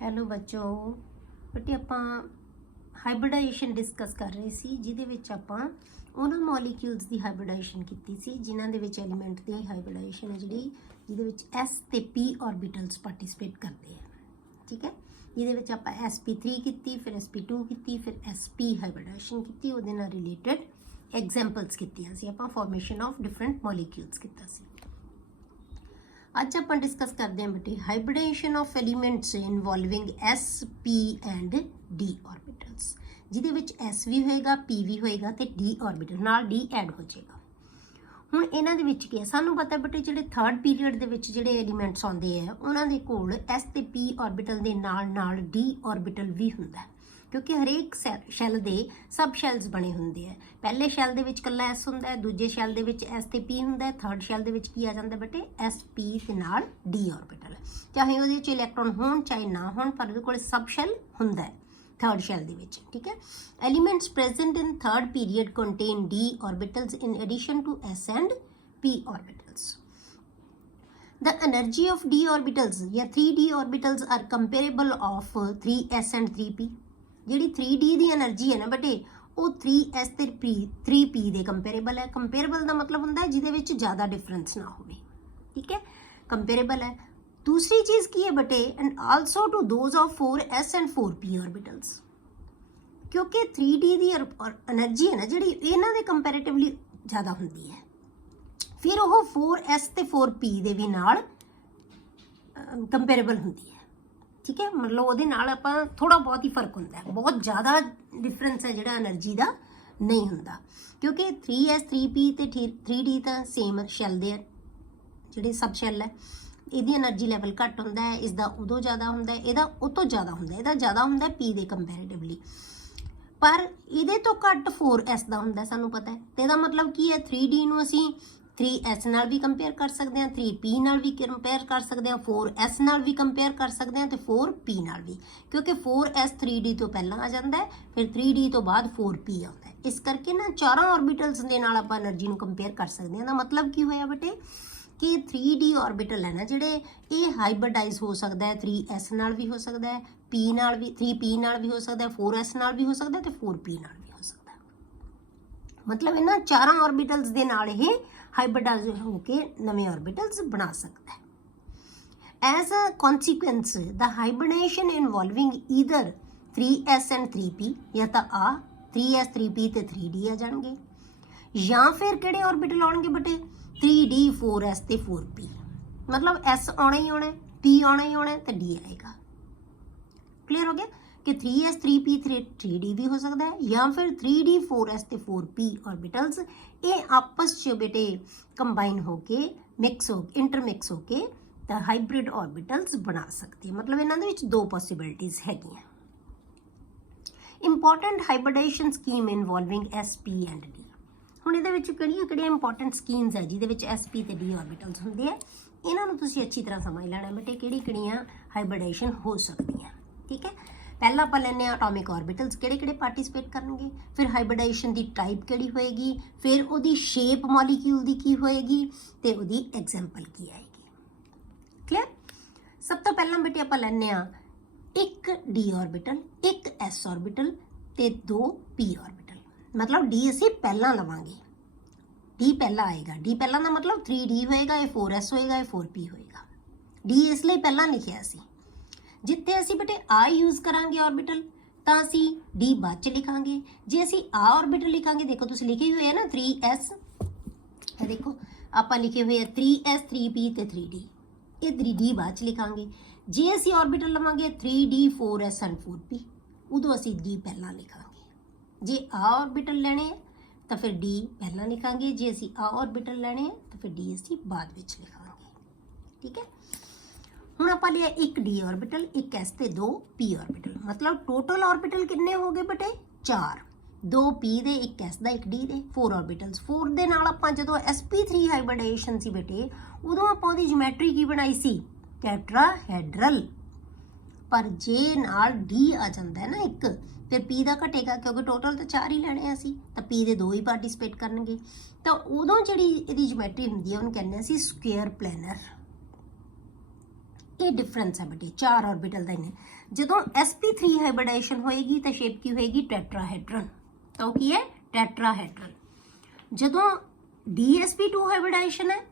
Hello ਬੱਚੋ, ਬੇਟੇ ਆਪਾਂ ਹਾਈਬ੍ਰਿਡਾਈਜੇਸ਼ਨ ਡਿਸਕਸ ਕਰ ਰਹੇ ਸੀ ਜਿਹਦੇ ਵਿੱਚ ਆਪਾਂ ਉਹਨਾਂ ਮੋਲੀਕਿਊਲਸ ਦੀ ਹਾਈਬ੍ਰਿਡਾਈਜੇਸ਼ਨ ਕੀਤੀ ਸੀ ਜਿਨ੍ਹਾਂ ਦੇ ਵਿੱਚ ਐਲੀਮੈਂਟ ਦੀ ਹਾਈਬ੍ਰਿਡਾਈਜੇਸ਼ਨ ਹੈ ਜਿਹੜੀ ਜਿਹਦੇ ਵਿੱਚ s ਤੇ p ਆਰਬਿਟਲਸ ਪਾਰਟਿਸਿਪੇਟ ਕਰਦੇ ਆ। ਠੀਕ ਹੈ, ਜਿਹਦੇ ਵਿੱਚ ਆਪਾਂ sp3 ਕੀਤੀ, ਫਿਰ sp2 ਕੀਤੀ, ਫਿਰ sp ਹਾਈਬ੍ਰਿਡਾਈਜੇਸ਼ਨ ਕੀਤੀ, ਉਹਦੇ ਨਾਲ ਰਿਲੇਟਡ ਐਗਜ਼ਾਮਪਲਸ ਕੀਤੀਆਂ ਸੀ ਆਪਾਂ, ਫਾਰਮੇਸ਼ਨ ਆਫ ਡਿਫਰੈਂਟ ਮੋਲੀਕਿਊਲਸ ਕੀਤਾ ਸੀ। ਅੱਜ ਆਪਾਂ ਡਿਸਕਸ ਕਰਦੇ ਹਾਂ ਬੇਟੇ hybridization of elements involving s p and d orbitals, ਜਿਹਦੇ ਵਿੱਚ s ਵੀ ਹੋਏਗਾ, p ਵੀ ਹੋਏਗਾ ਤੇ d ਆਰਬਿਟਲ ਨਾਲ d ਐਡ ਹੋ ਜਾਏਗਾ। ਹੁਣ ਇਹਨਾਂ ਦੇ ਵਿੱਚ ਕੀ ਹੈ, ਸਾਨੂੰ ਪਤਾ ਬੇਟੇ ਜਿਹੜੇ ਥਰਡ ਪੀਰੀਅਡ ਦੇ ਵਿੱਚ ਜਿਹੜੇ ਐਲੀਮੈਂਟਸ ਆਉਂਦੇ ਆ ਉਹਨਾਂ ਦੇ ਕੋਲ s ਤੇ p ਆਰਬਿਟਲ ਦੇ ਨਾਲ ਨਾਲ d ਆਰਬਿਟਲ ਵੀ ਹੁੰਦਾ ਹੈ, ਕਿਉਂਕਿ ਹਰੇਕ ਸ਼ੈਲ ਦੇ ਸਬ ਸ਼ੈਲਸ ਬਣੇ ਹੁੰਦੇ ਆ। ਪਹਿਲੇ ਸ਼ੈਲ ਦੇ ਵਿੱਚ ਇਕੱਲਾ s ਹੁੰਦਾ ਹੈ, ਦੂਜੇ ਸ਼ੈਲ ਦੇ ਵਿੱਚ s ਤੇ p ਹੁੰਦਾ ਹੈ, ਥਰਡ ਸ਼ੈਲ ਦੇ ਵਿੱਚ ਕੀ ਆ ਜਾਂਦਾ ਬੇਟੇ s p ਤੇ ਨਾਲ d ਆਰਬਿਟਲ, ਚਾਹੇ ਉਹਦੇ ਵਿੱਚ ਇਲੈਕਟ੍ਰੋਨ ਹੋਣ ਚਾਹੇ ਨਾ ਹੋਣ, ਪਰ ਉਹਦੇ ਕੋਲ ਸਬ ਸ਼ੈਲ ਹੁੰਦਾ ਹੈ थर्ड शेल ਦੇ ਵਿੱਚ। ठीक है, elements present in third period contain d orbitals in addition to s and p orbitals. The energy of d orbitals या 3d orbitals are comparable of 3s and 3p. ਜਿਹੜੀ 3d ਦੀ energy ਹੈ ਨਾ ਬੇਟੇ ਉਹ 3s ਤੇ 3p ਦੇ ਕੰਪੈਰੀਬਲ ਹੈ। ਕੰਪੈਰੀਬਲ ਦਾ ਮਤਲਬ ਹੁੰਦਾ ਹੈ ਜਿਹਦੇ ਵਿੱਚ ਜ਼ਿਆਦਾ ਡਿਫਰੈਂਸ ਨਾ ਹੋਵੇ। ਠੀਕ ਹੈ, ਕੰਪੈਰੀਬਲ ਹੈ। दूसरी चीज की है but and also to those of 4s and 4p orbitals, क्योंकि 3d ਦੀ એનર્ਜੀ ਹੈ ਨਾ ਜਿਹੜੀ ਇਹਨਾਂ ਦੇ ਕੰਪੈਰੀਟਿਵਲੀ ਜ਼ਿਆਦਾ ਹੁੰਦੀ ਹੈ, ਫਿਰ ਉਹ 4s ਤੇ 4p ਦੇ ਵੀ ਨਾਲ ਕੰਪੈਰੀਬਲ ਹੁੰਦੀ ਹੈ। ਠੀਕ ਹੈ, ਮਤਲਬ ਉਹਦੇ ਨਾਲ ਆਪਾਂ ਥੋੜਾ ਬਹੁਤ ਹੀ ਫਰਕ ਹੁੰਦਾ ਹੈ, ਬਹੁਤ ਜ਼ਿਆਦਾ ਡਿਫਰੈਂਸ ਹੈ ਜਿਹੜਾ એનર્ਜੀ ਦਾ ਨਹੀਂ ਹੁੰਦਾ, ਕਿਉਂਕਿ 3s 3p ਤੇ 3d ਤਾਂ ਸੇਮ ਸ਼ੈਲ ਦੇ ਜਿਹੜੇ ਸਬ ਸ਼ੈਲ ਹੈ। ਇਹਦੀ એનર્ਜੀ ਲੈਵਲ ਘੱਟ ਹੁੰਦਾ ਹੈ, ਇਸਦਾ ਉਦੋਂ ਜ਼ਿਆਦਾ ਹੁੰਦਾ ਹੈ, ਇਹਦਾ ਉਹ ਤੋਂ ਜ਼ਿਆਦਾ ਹੁੰਦਾ ਹੈ, ਇਹਦਾ ਜ਼ਿਆਦਾ ਹੁੰਦਾ ਹੈ p ਦੇ ਕੰਪੈਰੀਟਿਵਲੀ, ਪਰ ਇਹਦੇ ਤੋਂ ਘੱਟ 4s ਦਾ ਹੁੰਦਾ ਸਾਨੂੰ ਪਤਾ ਹੈ। ਤੇ ਇਹਦਾ ਮਤਲਬ ਕੀ ਹੈ, 3d ਨੂੰ ਅਸੀਂ 3s ਨਾਲ ਵੀ ਕੰਪੇਅਰ ਕਰ ਸਕਦੇ ਹਾਂ, 3p ਨਾਲ ਵੀ ਕੰਪੇਅਰ ਕਰ ਸਕਦੇ ਹਾਂ, 4s ਨਾਲ ਵੀ ਕੰਪੇਅਰ ਕਰ ਸਕਦੇ ਹਾਂ ਤੇ 4p ਨਾਲ ਵੀ, ਕਿਉਂਕਿ 4s 3d ਤੋਂ ਪਹਿਲਾਂ ਆ ਜਾਂਦਾ ਹੈ, ਫਿਰ 3d ਤੋਂ ਬਾਅਦ 4p ਆਉਂਦਾ ਹੈ। ਇਸ ਕਰਕੇ ਨਾ ਚਾਰਾਂ ਆਰਬਿਟਲਸ ਦੇ ਨਾਲ ਆਪਾਂ એનર્ਜੀ ਨੂੰ ਕੰਪੇਅਰ ਕਰ ਸਕਦੇ ਹਾਂ। ਇਹਦਾ ਮਤਲਬ ਕੀ ਹੋਇਆ ਬੇਟੇ कि 3d ऑर्बिटल है ना ਜਿਹੜੇ ਇਹ ਹਾਈਬ੍ਰਿਡਾਈਜ਼ ਹੋ ਸਕਦਾ ਹੈ, 3s ਨਾਲ ਵੀ ਹੋ ਸਕਦਾ ਹੈ, p ਨਾਲ ਵੀ 3p ਨਾਲ ਵੀ ਹੋ ਸਕਦਾ ਹੈ, 4s ਨਾਲ ਵੀ ਹੋ ਸਕਦਾ ਹੈ ਤੇ 4p ਨਾਲ ਵੀ ਹੋ ਸਕਦਾ ਹੈ। ਮਤਲਬ ਇਹਨਾਂ ਚਾਰਾਂ ਆਰਬਿਟਲਸ ਦੇ ਨਾਲ ਇਹ ਹਾਈਬ੍ਰਿਡਾਈਜ਼ ਹੋ ਕੇ ਨਵੇਂ ਆਰਬਿਟਲਸ ਬਣਾ ਸਕਦਾ ਹੈ। As a consequence the hybridization involving either 3s and 3p, ਜਾਂ ਤਾਂ ਆ 3s 3p ਤੇ 3d ਆ ਜਾਣਗੇ, ਜਾਂ ਫਿਰ ਕਿਹੜੇ ਆਰਬਿਟਲ ਆਉਣਗੇ ਬੇਟੇ 3d 4s ਤੇ 4p, मतलब s ਆਉਣਾ ਹੀ ਆਉਣਾ, p ਆਉਣਾ ਹੀ ਆਉਣਾ ਤੇ d ਆਏਗਾ। ਕਲੀਅਰ ਹੋ ਗਿਆ ਕਿ 3s 3p 3d ਵੀ ਹੋ ਸਕਦਾ ਹੈ, ਜਾਂ ਫਿਰ 3d 4s ਤੇ 4p ਆਰਬਿਟਲਸ ਇਹ ਆਪਸ 'ਚ ਬੇਟੇ ਕੰਬਾਈਨ ਹੋ ਕੇ ਇੰਟਰਮਿਕਸ ਹੋ ਕੇ ਤਾਂ ਹਾਈਬ੍ਰਿਡ ਆਰਬਿਟਲਸ ਬਣਾ ਸਕਦੇ। ਮਤਲਬ ਇਹਨਾਂ ਦੇ ਵਿੱਚ ਦੋ ਪੋਸੀਬਿਲਿਟੀਜ਼ ਹੈਗੀਆਂ। Important hybridization scheme involving sp and d। ਹੁਣ ਇਹਦੇ ਵਿੱਚ ਕਿਹੜੀਆਂ ਇੰਪੋਰਟੈਂਟ ਸਕੀਮਸ ਹੈ ਜਿਹਦੇ ਵਿੱਚ sp ਤੇ d ਆਰਬਿਟਲਸ ਹੁੰਦੇ ਆ, ਇਹਨਾਂ ਨੂੰ ਤੁਸੀਂ ਅੱਛੀ ਤਰ੍ਹਾਂ ਸਮਝ ਲੈਣਾ ਬੇਟੇ ਕਿਹੜੀਆਂ ਹਾਈਬ੍ਰਿਡੇਸ਼ਨ ਹੋ ਸਕਦੀਆਂ। ਠੀਕ ਹੈ, ਪਹਿਲਾਂ ਆਪਾਂ ਲੈਂਦੇ ਹਾਂ ਐਟੋਮਿਕ ਆਰਬਿਟਲਸ ਕਿਹੜੇ ਪਾਰਟਿਸਿਪੇਟ ਕਰਨਗੇ, ਫਿਰ ਹਾਈਬ੍ਰਿਡੇਸ਼ਨ ਦੀ ਟਾਈਪ ਕਿਹੜੀ ਹੋਏਗੀ, ਫਿਰ ਉਹਦੀ ਸ਼ੇਪ ਮੋਲੀਕਿਊਲ ਦੀ ਕੀ ਹੋਏਗੀ ਤੇ ਉਹਦੀ ਐਗਜ਼ਾਮਪਲ ਕੀ ਆਏਗੀ। ਕਲੀਅਰ। ਸਭ ਤੋਂ ਪਹਿਲਾਂ ਬੇਟੇ ਆਪਾਂ ਲੈਂਦੇ ਹਾਂ ਇੱਕ d ਆਰਬਿਟਲ, ਇੱਕ s ਆਰਬਿਟਲ ਤੇ 2 p ਆਰਬਿਟਲ। मतलब d ਅਸੀਂ ਪਹਿਲਾਂ ਲਵਾਂਗੇ, d ਪਹਿਲਾਂ ਆਏਗਾ। d ਪਹਿਲਾਂ ਦਾ ਮਤਲਬ 3d ਹੋਏਗਾ, ਇਹ 4s ਹੋਏਗਾ, ਇਹ 4p ਹੋਏਗਾ। d ਇਸ ਲਈ ਪਹਿਲਾਂ ਲਿਖਿਆ ਸੀ। ਜਿੱਥੇ ਅਸੀਂ ਬੇਟੇ ਆ ਯੂਜ਼ ਕਰਾਂਗੇ ਆਰਬਿਟਲ ਤਾਂ ਅਸੀਂ d ਬਾਅਦ ਚ ਲਿਖਾਂਗੇ। ਜੇ ਅਸੀਂ ਆ ਆਰਬਿਟਲ ਲਿਖਾਂਗੇ, ਦੇਖੋ ਤੁਸੀਂ ਲਿਖੇ ਹੋਏ ਆ ਨਾ 3s, ਇਹ ਦੇਖੋ ਆਪਾਂ ਲਿਖੇ ਹੋਏ ਆ 3s 3p ਤੇ 3d, ਇਹ d ਬਾਅਦ ਚ ਲਿਖਾਂਗੇ। ਜੇ ਅਸੀਂ ਆਰਬਿਟਲ ਲਵਾਂਗੇ 3d 4s ਐਂਡ 4p, ਉਦੋਂ ਅਸੀਂ d ਪਹਿਲਾਂ ਲਿਖਾਂਗੇ। ਜੇ ਆ ਆਰਬਿਟਲ ਲੈਣੇ ਆ ਤਾਂ ਫਿਰ d ਪਹਿਲਾਂ ਲਿਖਾਂਗੇ, ਜੇ ਅਸੀਂ ਆ ਆਰਬਿਟਲ ਲੈਣੇ ਆ ਤਾਂ ਫਿਰ d ਅਸੀਂ ਬਾਅਦ ਵਿੱਚ ਲਿਖਾਂਗੇ। ਠੀਕ ਹੈ, ਹੁਣ ਆਪਾਂ ਲਿਆ ਇੱਕ d ਆਰਬਿਟਲ, ਇੱਕ s ਤੇ 2 p ਆਰਬਿਟਲ, ਮਤਲਬ ਟੋਟਲ ਆਰਬਿਟਲ ਕਿੰਨੇ ਹੋ ਗਏ ਬੇਟੇ 4, 2 p ਦੇ, ਇੱਕ s ਦਾ, ਇੱਕ d ਦੇ, 4 ਆਰਬਿਟਲਸ। 4 ਦੇ ਨਾਲ ਆਪਾਂ ਜਦੋਂ sp3 ਹਾਈਬ੍ਰਿਡੇਸ਼ਨ ਸੀ ਬੇਟੇ ਉਦੋਂ ਆਪਾਂ ਉਹਦੀ ਜਿਓਮੈਟਰੀ ਕੀ ਬਣਾਈ ਸੀ, ਟੈਟਰਾਹੈਡਰਲ। ਪਰ ਜੇ ਨਾਲ d ਆ ਜਾਂਦਾ ਹੈ ਨਾ ਇੱਕ, ਫਿਰ p ਦਾ ਘਟੇਗਾ ਕਿਉਂਕਿ ਟੋਟਲ ਤਾਂ 4 ਹੀ ਲੈਣੇ ਅਸੀਂ, ਤਾਂ p ਦੇ 2 ਹੀ ਪਾਰਟਿਸਿਪੇਟ ਕਰਨਗੇ। ਤਾਂ ਉਦੋਂ ਜਿਹੜੀ ਇਹਦੀ ਜਿਓਮੈਟਰੀ ਹੁੰਦੀ ਹੈ ਉਹਨੂੰ ਕਹਿੰਦੇ ਅਸੀਂ ਸਕੁਅਰ ਪਲੈਨਰ। ਇਹ डिफरेंस है बेटे 4 ऑर्बिटल का इन्हें। जो sp3 हाइब्रिडाइजेशन होएगी तो शेप की होएगी टेट्राहेड्रन, तो की है टेट्राहेड्रन। जो dsp2 हाइब्रिडाइजेशन है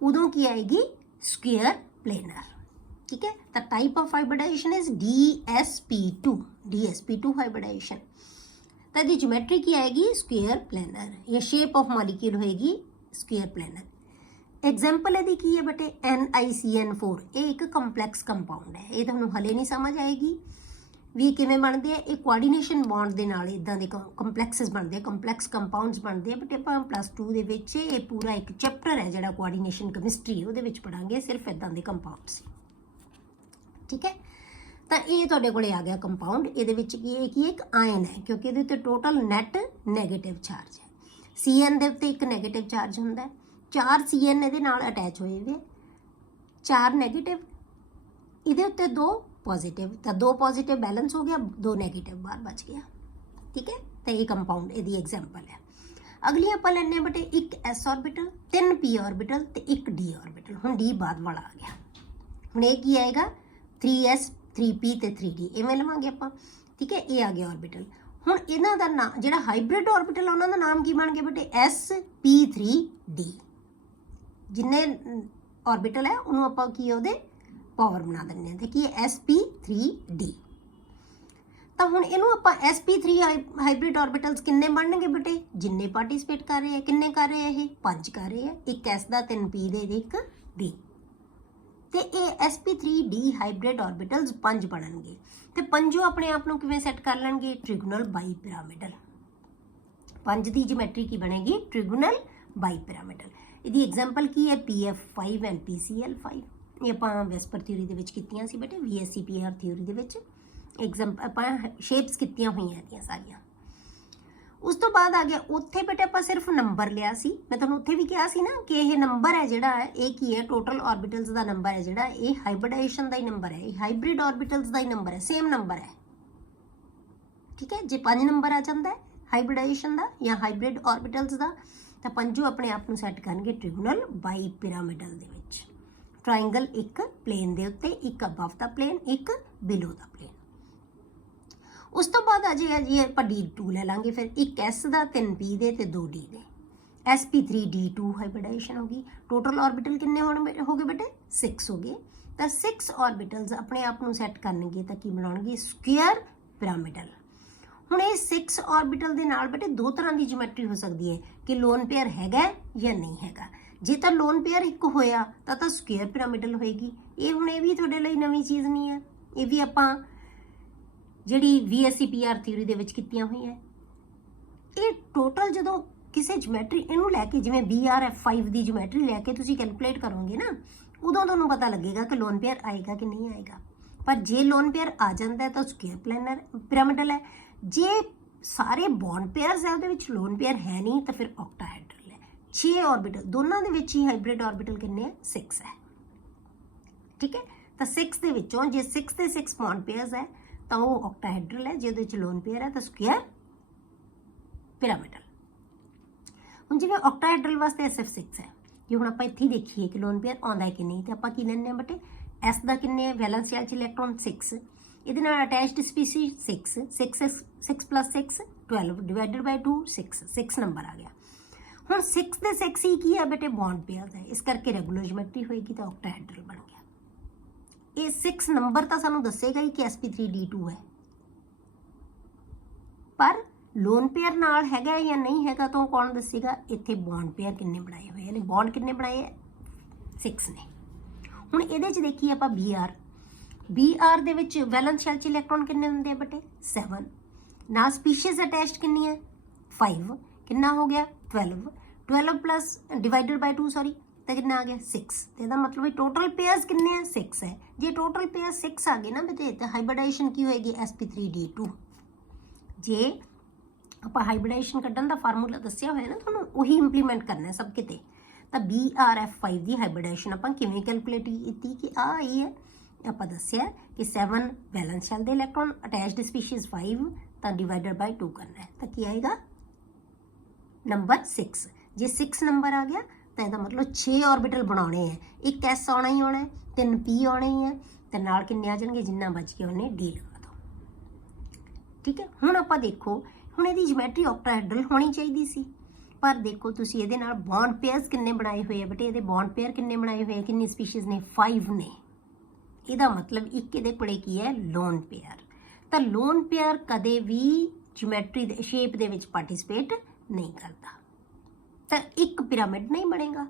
उदों की आएगी स्क्वायर प्लेनर, ठीक है। तो type of hybridization is dsp2 hybridization. तो यदि ज्योमेट्री की आएगी स्क्वायर प्लेनर, या शेप ऑफ मॉलिक्यूल होएगी स्क्वायर प्लेनर। एग्जाम्पल यदि की है बेटे NiCN4, ये एक कंपलैक्स कंपाउंड है, ये तुहानूं हले नहीं समझ आएगी भी किवें बनदे आ। ये कोआर्डीनेशन बॉन्ड दे नाल इदां दे कंपलैक्सेस बनदे आ, कंपलैक्स कंपाउंड्स बनदे आ। बट आपां +2 दे विच ये पूरा एक चैप्टर है जिहड़ा कोआर्डीनेशन केमिस्ट्री ਉਹਦੇ ਵਿੱਚ पढ़ांगे सिर्फ इदां दे कंपाउंड्स, ठीक है। तो ये तुहाडे कोले आ गया कंपाउंड, ਇਹਦੇ ਵਿੱਚ ਕੀ ਹੈ ਕਿ ਇੱਕ आयन है क्योंकि ਇਹਦੇ ਉੱਤੇ टोटल नैट नैगेटिव चार्ज है। CN ਦੇ ਉੱਤੇ ਇੱਕ नैगेटिव चार्ज ਹੁੰਦਾ है, 4 CN ਇਹਦੇ ਨਾਲ ਅਟੈਚ ਹੋਏ ਹੋਏ, 4 ਨੈਗੇਟਿਵ, ਇਹਦੇ ਉੱਤੇ 2 पॉजिटिव, तो 2 पॉजिटिव बैलेंस हो गया, 2 नैगेटिव बाहर बच गया, ठीक है। तो ये कंपाउंड यदि एग्जाम्पल है। अगली आप लेने बेटे एक s ऑर्बिटल, 3 p ऑर्बिटल तो एक d ऑर्बिटल। हुण d बाद वाला आ गया, हुण ये की आएगा 3s 3p ते 3d इवें लवांगे आपां, ठीक है। ये आ गया ऑर्बिटल। हुण इन्हां दा नाम जिहड़ा हाइब्रिड ऑर्बिटल उन्हां दा नाम की बन गया बेटे sp3d। जिन्ने ऑर्बिटल है उन्होंने आपां की ओहदे पावर बना देंगे, देखिए sp3d। तो हुण इनू आपां sp3 हाइब्रिड ऑर्बिटल्स किन्ने बनणगे बेटे, जिन्ने पार्टिसिपेट कर रहे हैं, किन्ने कर रहे हैं, ये 5 कर रहे हैं, एक s दा 3 p दे एक d, ते ये sp3d हाइब्रिड ऑर्बिटल्स 5 बनणगे। ते पंजों अपने आप नूं किवें सैट कर लैणगे, ट्रिगोनल बाईपिरामिडल। 5 दी ज्योमेट्री की बनेगी ट्रिगोनल बाईपिरामिडल। इहदी एग्जाम्पल की है pf5 एंड pcl5। ये आपां वेस्पर थ्योरी दे विच कीतियां सी बेटे, VSEPR थ्योरी दे विच एग्जाम्पल आपां शेप्स कीतियां होईयां इहदियां सारियां। उस तो बाद आ गया उत्थे बेटे आपां सिर्फ नंबर लिया सी, मैं तुहानूं उत्थे भी कहा सी ना कि यह नंबर है जिहड़ा है ये की है टोटल ऑर्बिटल्स दा नंबर है जिहड़ा ये हाइब्रिडाइजेशन दा ही नंबर है, हाइब्रिड ऑर्बिटल्स दा ही नंबर है, सेम नंबर है, ठीक है। जे 5 नंबर आ जाता है हाइब्रिडाइजेशन दा या हाइब्रिड ऑर्बिटल्स दा, तो पंजों अपने आप नूं सैट करनगे ट्रिगोनल बाईपिरामिडल दे विच। ट्राइंगल एक प्लेन दे उत्ते, एक अबव दा प्लेन, एक बिलो दा प्लेन। उस तो बाद आ जाएगा जी आप d2 ले लांगे, फिर एक s दा 3 p दे ते 2 d दे, sp3d2 हाइब्रिडाइजेशन होगी। टोटल ऑर्बिटल किन्ने हो गए बेटे 6 हो गए। तो 6 ऑर्बिटल्स अपने आप नूं सैट करनगे तो की बनाउणगे स्क्वायर पिरामिडल। हुण ये 6 ऑर्बिटल दे नाल बेटे 2 तरह की ज्योमेट्री हो सकती है कि लोन पेयर हैगा या नहीं हैगा। जे तो लोन पेयर एक होया तो स्क्वायर पिरामिडल होएगी। ये हुण ये भी तुहाडे लई नवीं चीज़ नहीं है, ये भी आपां जिहड़ी VSEPR थ्योरी दे विच कीतियां होईयां। ये टोटल जदों किसी ज्योमेट्री इनू लैके जिवें BRF5 की ज्योमेट्री लैके तुसीं कैलकुलेट करोगे ना, उदों तुहानूं पता लगेगा कि लोन पेयर आएगा कि नहीं आएगा। पर जे लोन पेयर आ जाता है तो स्क्वायर प्लेनर पिरामिडल है, जे सारे बॉन्ड पेयर्स है उहदे विच लोन पेयर है नहीं तो फिर ऑक्टाहेड्रल है। 6 ऑर्बिटल दोनों दे विच ही हाइब्रिड ऑर्बिटल कितने है 6 है, ठीक है। तो 6 दे विचों जे 6 ते 6 बॉन्ड पेयर्स है तो वो ऑक्टाहेड्रल है, जे उहदे विच लोन पेयर है तो स्क्वायर पिरामिडल। हुण जिवें ऑक्टाहेड्रल वास्ते सिर्फ 6 है, जे हुण आपां इत्थे देखीए कि लोन पेयर आउंदा है कि नहीं, तो आपां की लैंदे बेटे s दा किन्ने है वैलेंस चार्ज इलैक्ट्रॉन 6, इहदे नाल attached species 6 plus 6 12 divided by 2 6 number आ गया। हुण 6 दे 6 ही की है बेटे बॉन्ड पेयर है, इस करके रेगुलर ज्योमेट्री होएगी तो ऑक्टाहेड्रल बन गया। ये 6 नंबर तो सानू दसेगा ही कि sp3d2 है, पर लोन पेयर नाल हैगा या नहीं हैगा तो कौन दसेगा, इत्थे बॉन्ड पेयर किन्ने बनाए हुए, यानी बॉन्ड किन्ने बनाए है 6 ने। हुण इहदे च देखिए आपां BR दे विच वैलेंस शेल च इलैक्ट्रॉन किन्ने हुंदे बेटे 7, ना स्पीशीज अटैच्ड किन्नी है 5, किन्ना हो गया 12 प्लस डिवाइडेड बाय 2 सॉरी तो कितना आ गया 6। तो इसका मतलब टोटल पेयर्स कितने हैं 6 है। जे टोटल पेयर 6 आ गए ना बेटे तो हाइब्रिडाइजेशन की होएगी sp3d2। जे आप हाइब्रिडाइजेशन कड्ढन दा फार्मूला दस्सिया होया ना तुहानूं वही इंप्लीमेंट करना है सब किते। तो BRF5 की हाइब्रिडाइजेशन आपां किवें कैलकुलेट कीती कि आ आई है, आपां दस्सिया कि 7 वैलेंस शेल दे इलैक्ट्रॉन अटैच्ड स्पीशीज 5 तो डिवाइडेड बाय 2 करना है तो की आएगा नंबर 6। जे 6 नंबर आ गया ਤਾਂ ਇਹਦਾ ਮਤਲਬ 6 ਆਰਬਿਟਲ ਬਣਾਉਣੇ ਹੈ। ਇੱਕ S ਆਉਣਾ ਹੀ ਆਉਣਾ ਹੈ, 3 P ਆਉਣੇ ਹੀ ਹੈ, ਤੇ ਨਾਲ ਕਿੰਨੇ ਆ ਜਾਣਗੇ, ਜਿੰਨਾ ਬਚ ਕੇ ਉਹਨੇ D ਲਗਾ ਦਿਓ। ਠੀਕ ਹੈ, ਹੁਣ ਆਪਾਂ ਦੇਖੋ, ਹੁਣ ਇਹਦੀ ਜਿਓਮੈਟਰੀ ਆਕਟਾਹਾਈਡਰਲ ਹੋਣੀ ਚਾਹੀਦੀ ਸੀ, ਪਰ ਦੇਖੋ ਤੁਸੀਂ ਇਹਦੇ ਨਾਲ ਬੌਂਡ ਪੇਅਰਸ ਕਿੰਨੇ ਬਣਾਏ ਹੋਏ ਆ ਬੇਟੇ, ਇਹਦੇ ਬੌਂਡ ਪੇਅਰ ਕਿੰਨੇ ਬਣਾਏ ਹੋਏ ਆ, ਕਿੰਨੀ ਸਪੀਸ਼ੀਜ਼ ਨੇ, 5 ਨੇ। ਇਹਦਾ ਮਤਲਬ ਇੱਕ ਇਹਦੇ ਕੋਲੇ ਕੀ ਹੈ, ਲੋਨ ਪੇਅਰ। ਤਾਂ ਲੋਨ ਪੇਅਰ ਕਦੇ ਵੀ ਜਿਓਮੈਟਰੀ ਦੇ ਸ਼ੇਪ ਦੇ ਵਿੱਚ ਪਾਰਟਿਸਿਪੇਟ ਨਹੀਂ ਕਰਦਾ, ਤਾਂ ਇੱਕ ਪਿਰਾਮਿਡ ਨਹੀਂ ਬਣੇਗਾ।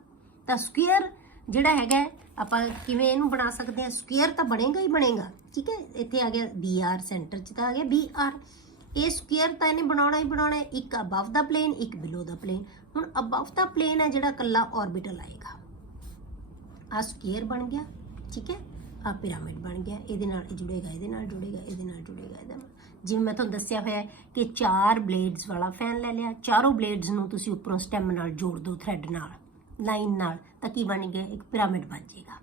ਤਾਂ ਸਕੁਅਰ ਜਿਹੜਾ ਹੈਗਾ ਆਪਾਂ ਕਿਵੇਂ ਇਹਨੂੰ ਬਣਾ ਸਕਦੇ ਹਾਂ, ਸਕੁਅਰ ਤਾਂ ਬਣੇਗਾ ਹੀ ਬਣੇਗਾ। ਠੀਕ ਹੈ, ਇੱਥੇ ਆ ਗਿਆ BR, ਸੈਂਟਰ 'ਚ ਤਾਂ ਆ ਗਿਆ BR। ਇਹ ਸਕੁਅਰ ਤਾਂ ਇਹਨੇ ਬਣਾਉਣਾ ਹੀ ਬਣਾਉਣਾ ਹੈ, ਇੱਕ ਅਬਵ ਦਾ ਪਲੇਨ, ਇੱਕ ਬਿਲੋ ਦਾ ਪਲੇਨ। ਹੁਣ ਅਬਵ ਦਾ ਪਲੇਨ ਹੈ ਜਿਹੜਾ ਇਕੱਲਾ ਆਰਬਿਟਲ ਆਏਗਾ, ਆ ਸਕੁਅਰ ਬਣ ਗਿਆ। ਠੀਕ ਹੈ, ਆ ਪਿਰਾਮਿਡ ਬਣ ਗਿਆ, ਇਹਦੇ ਨਾਲ ਇਹ ਜੁੜੇਗਾ, ਇਹਦੇ ਨਾਲ ਜੁੜੇਗਾ, ਇਹਦੇ ਨਾਲ ਜੁੜੇਗਾ, ਇਹਦੇ ਨਾਲ। ਜਿਵੇਂ ਮੈਂ ਤੁਹਾਨੂੰ ਦੱਸਿਆ ਹੋਇਆ ਕਿ 4 ਬਲੇਡਸ ਵਾਲਾ ਫੈਨ ਲੈ ਲਿਆ, ਚਾਰੋਂ ਬਲੇਡਸ ਨੂੰ ਤੁਸੀਂ ਉੱਪਰੋਂ ਸਟੈਮ ਨਾਲ ਜੋੜ ਦਿਓ, ਥ੍ਰੈਡ ਨਾਲ, ਲਾਈਨ ਨਾਲ, ਤਾਂ ਕੀ ਬਣ ਗਿਆ, ਇੱਕ ਪਿਰਾਮਿਡ ਬਣ ਜਾਏਗਾ।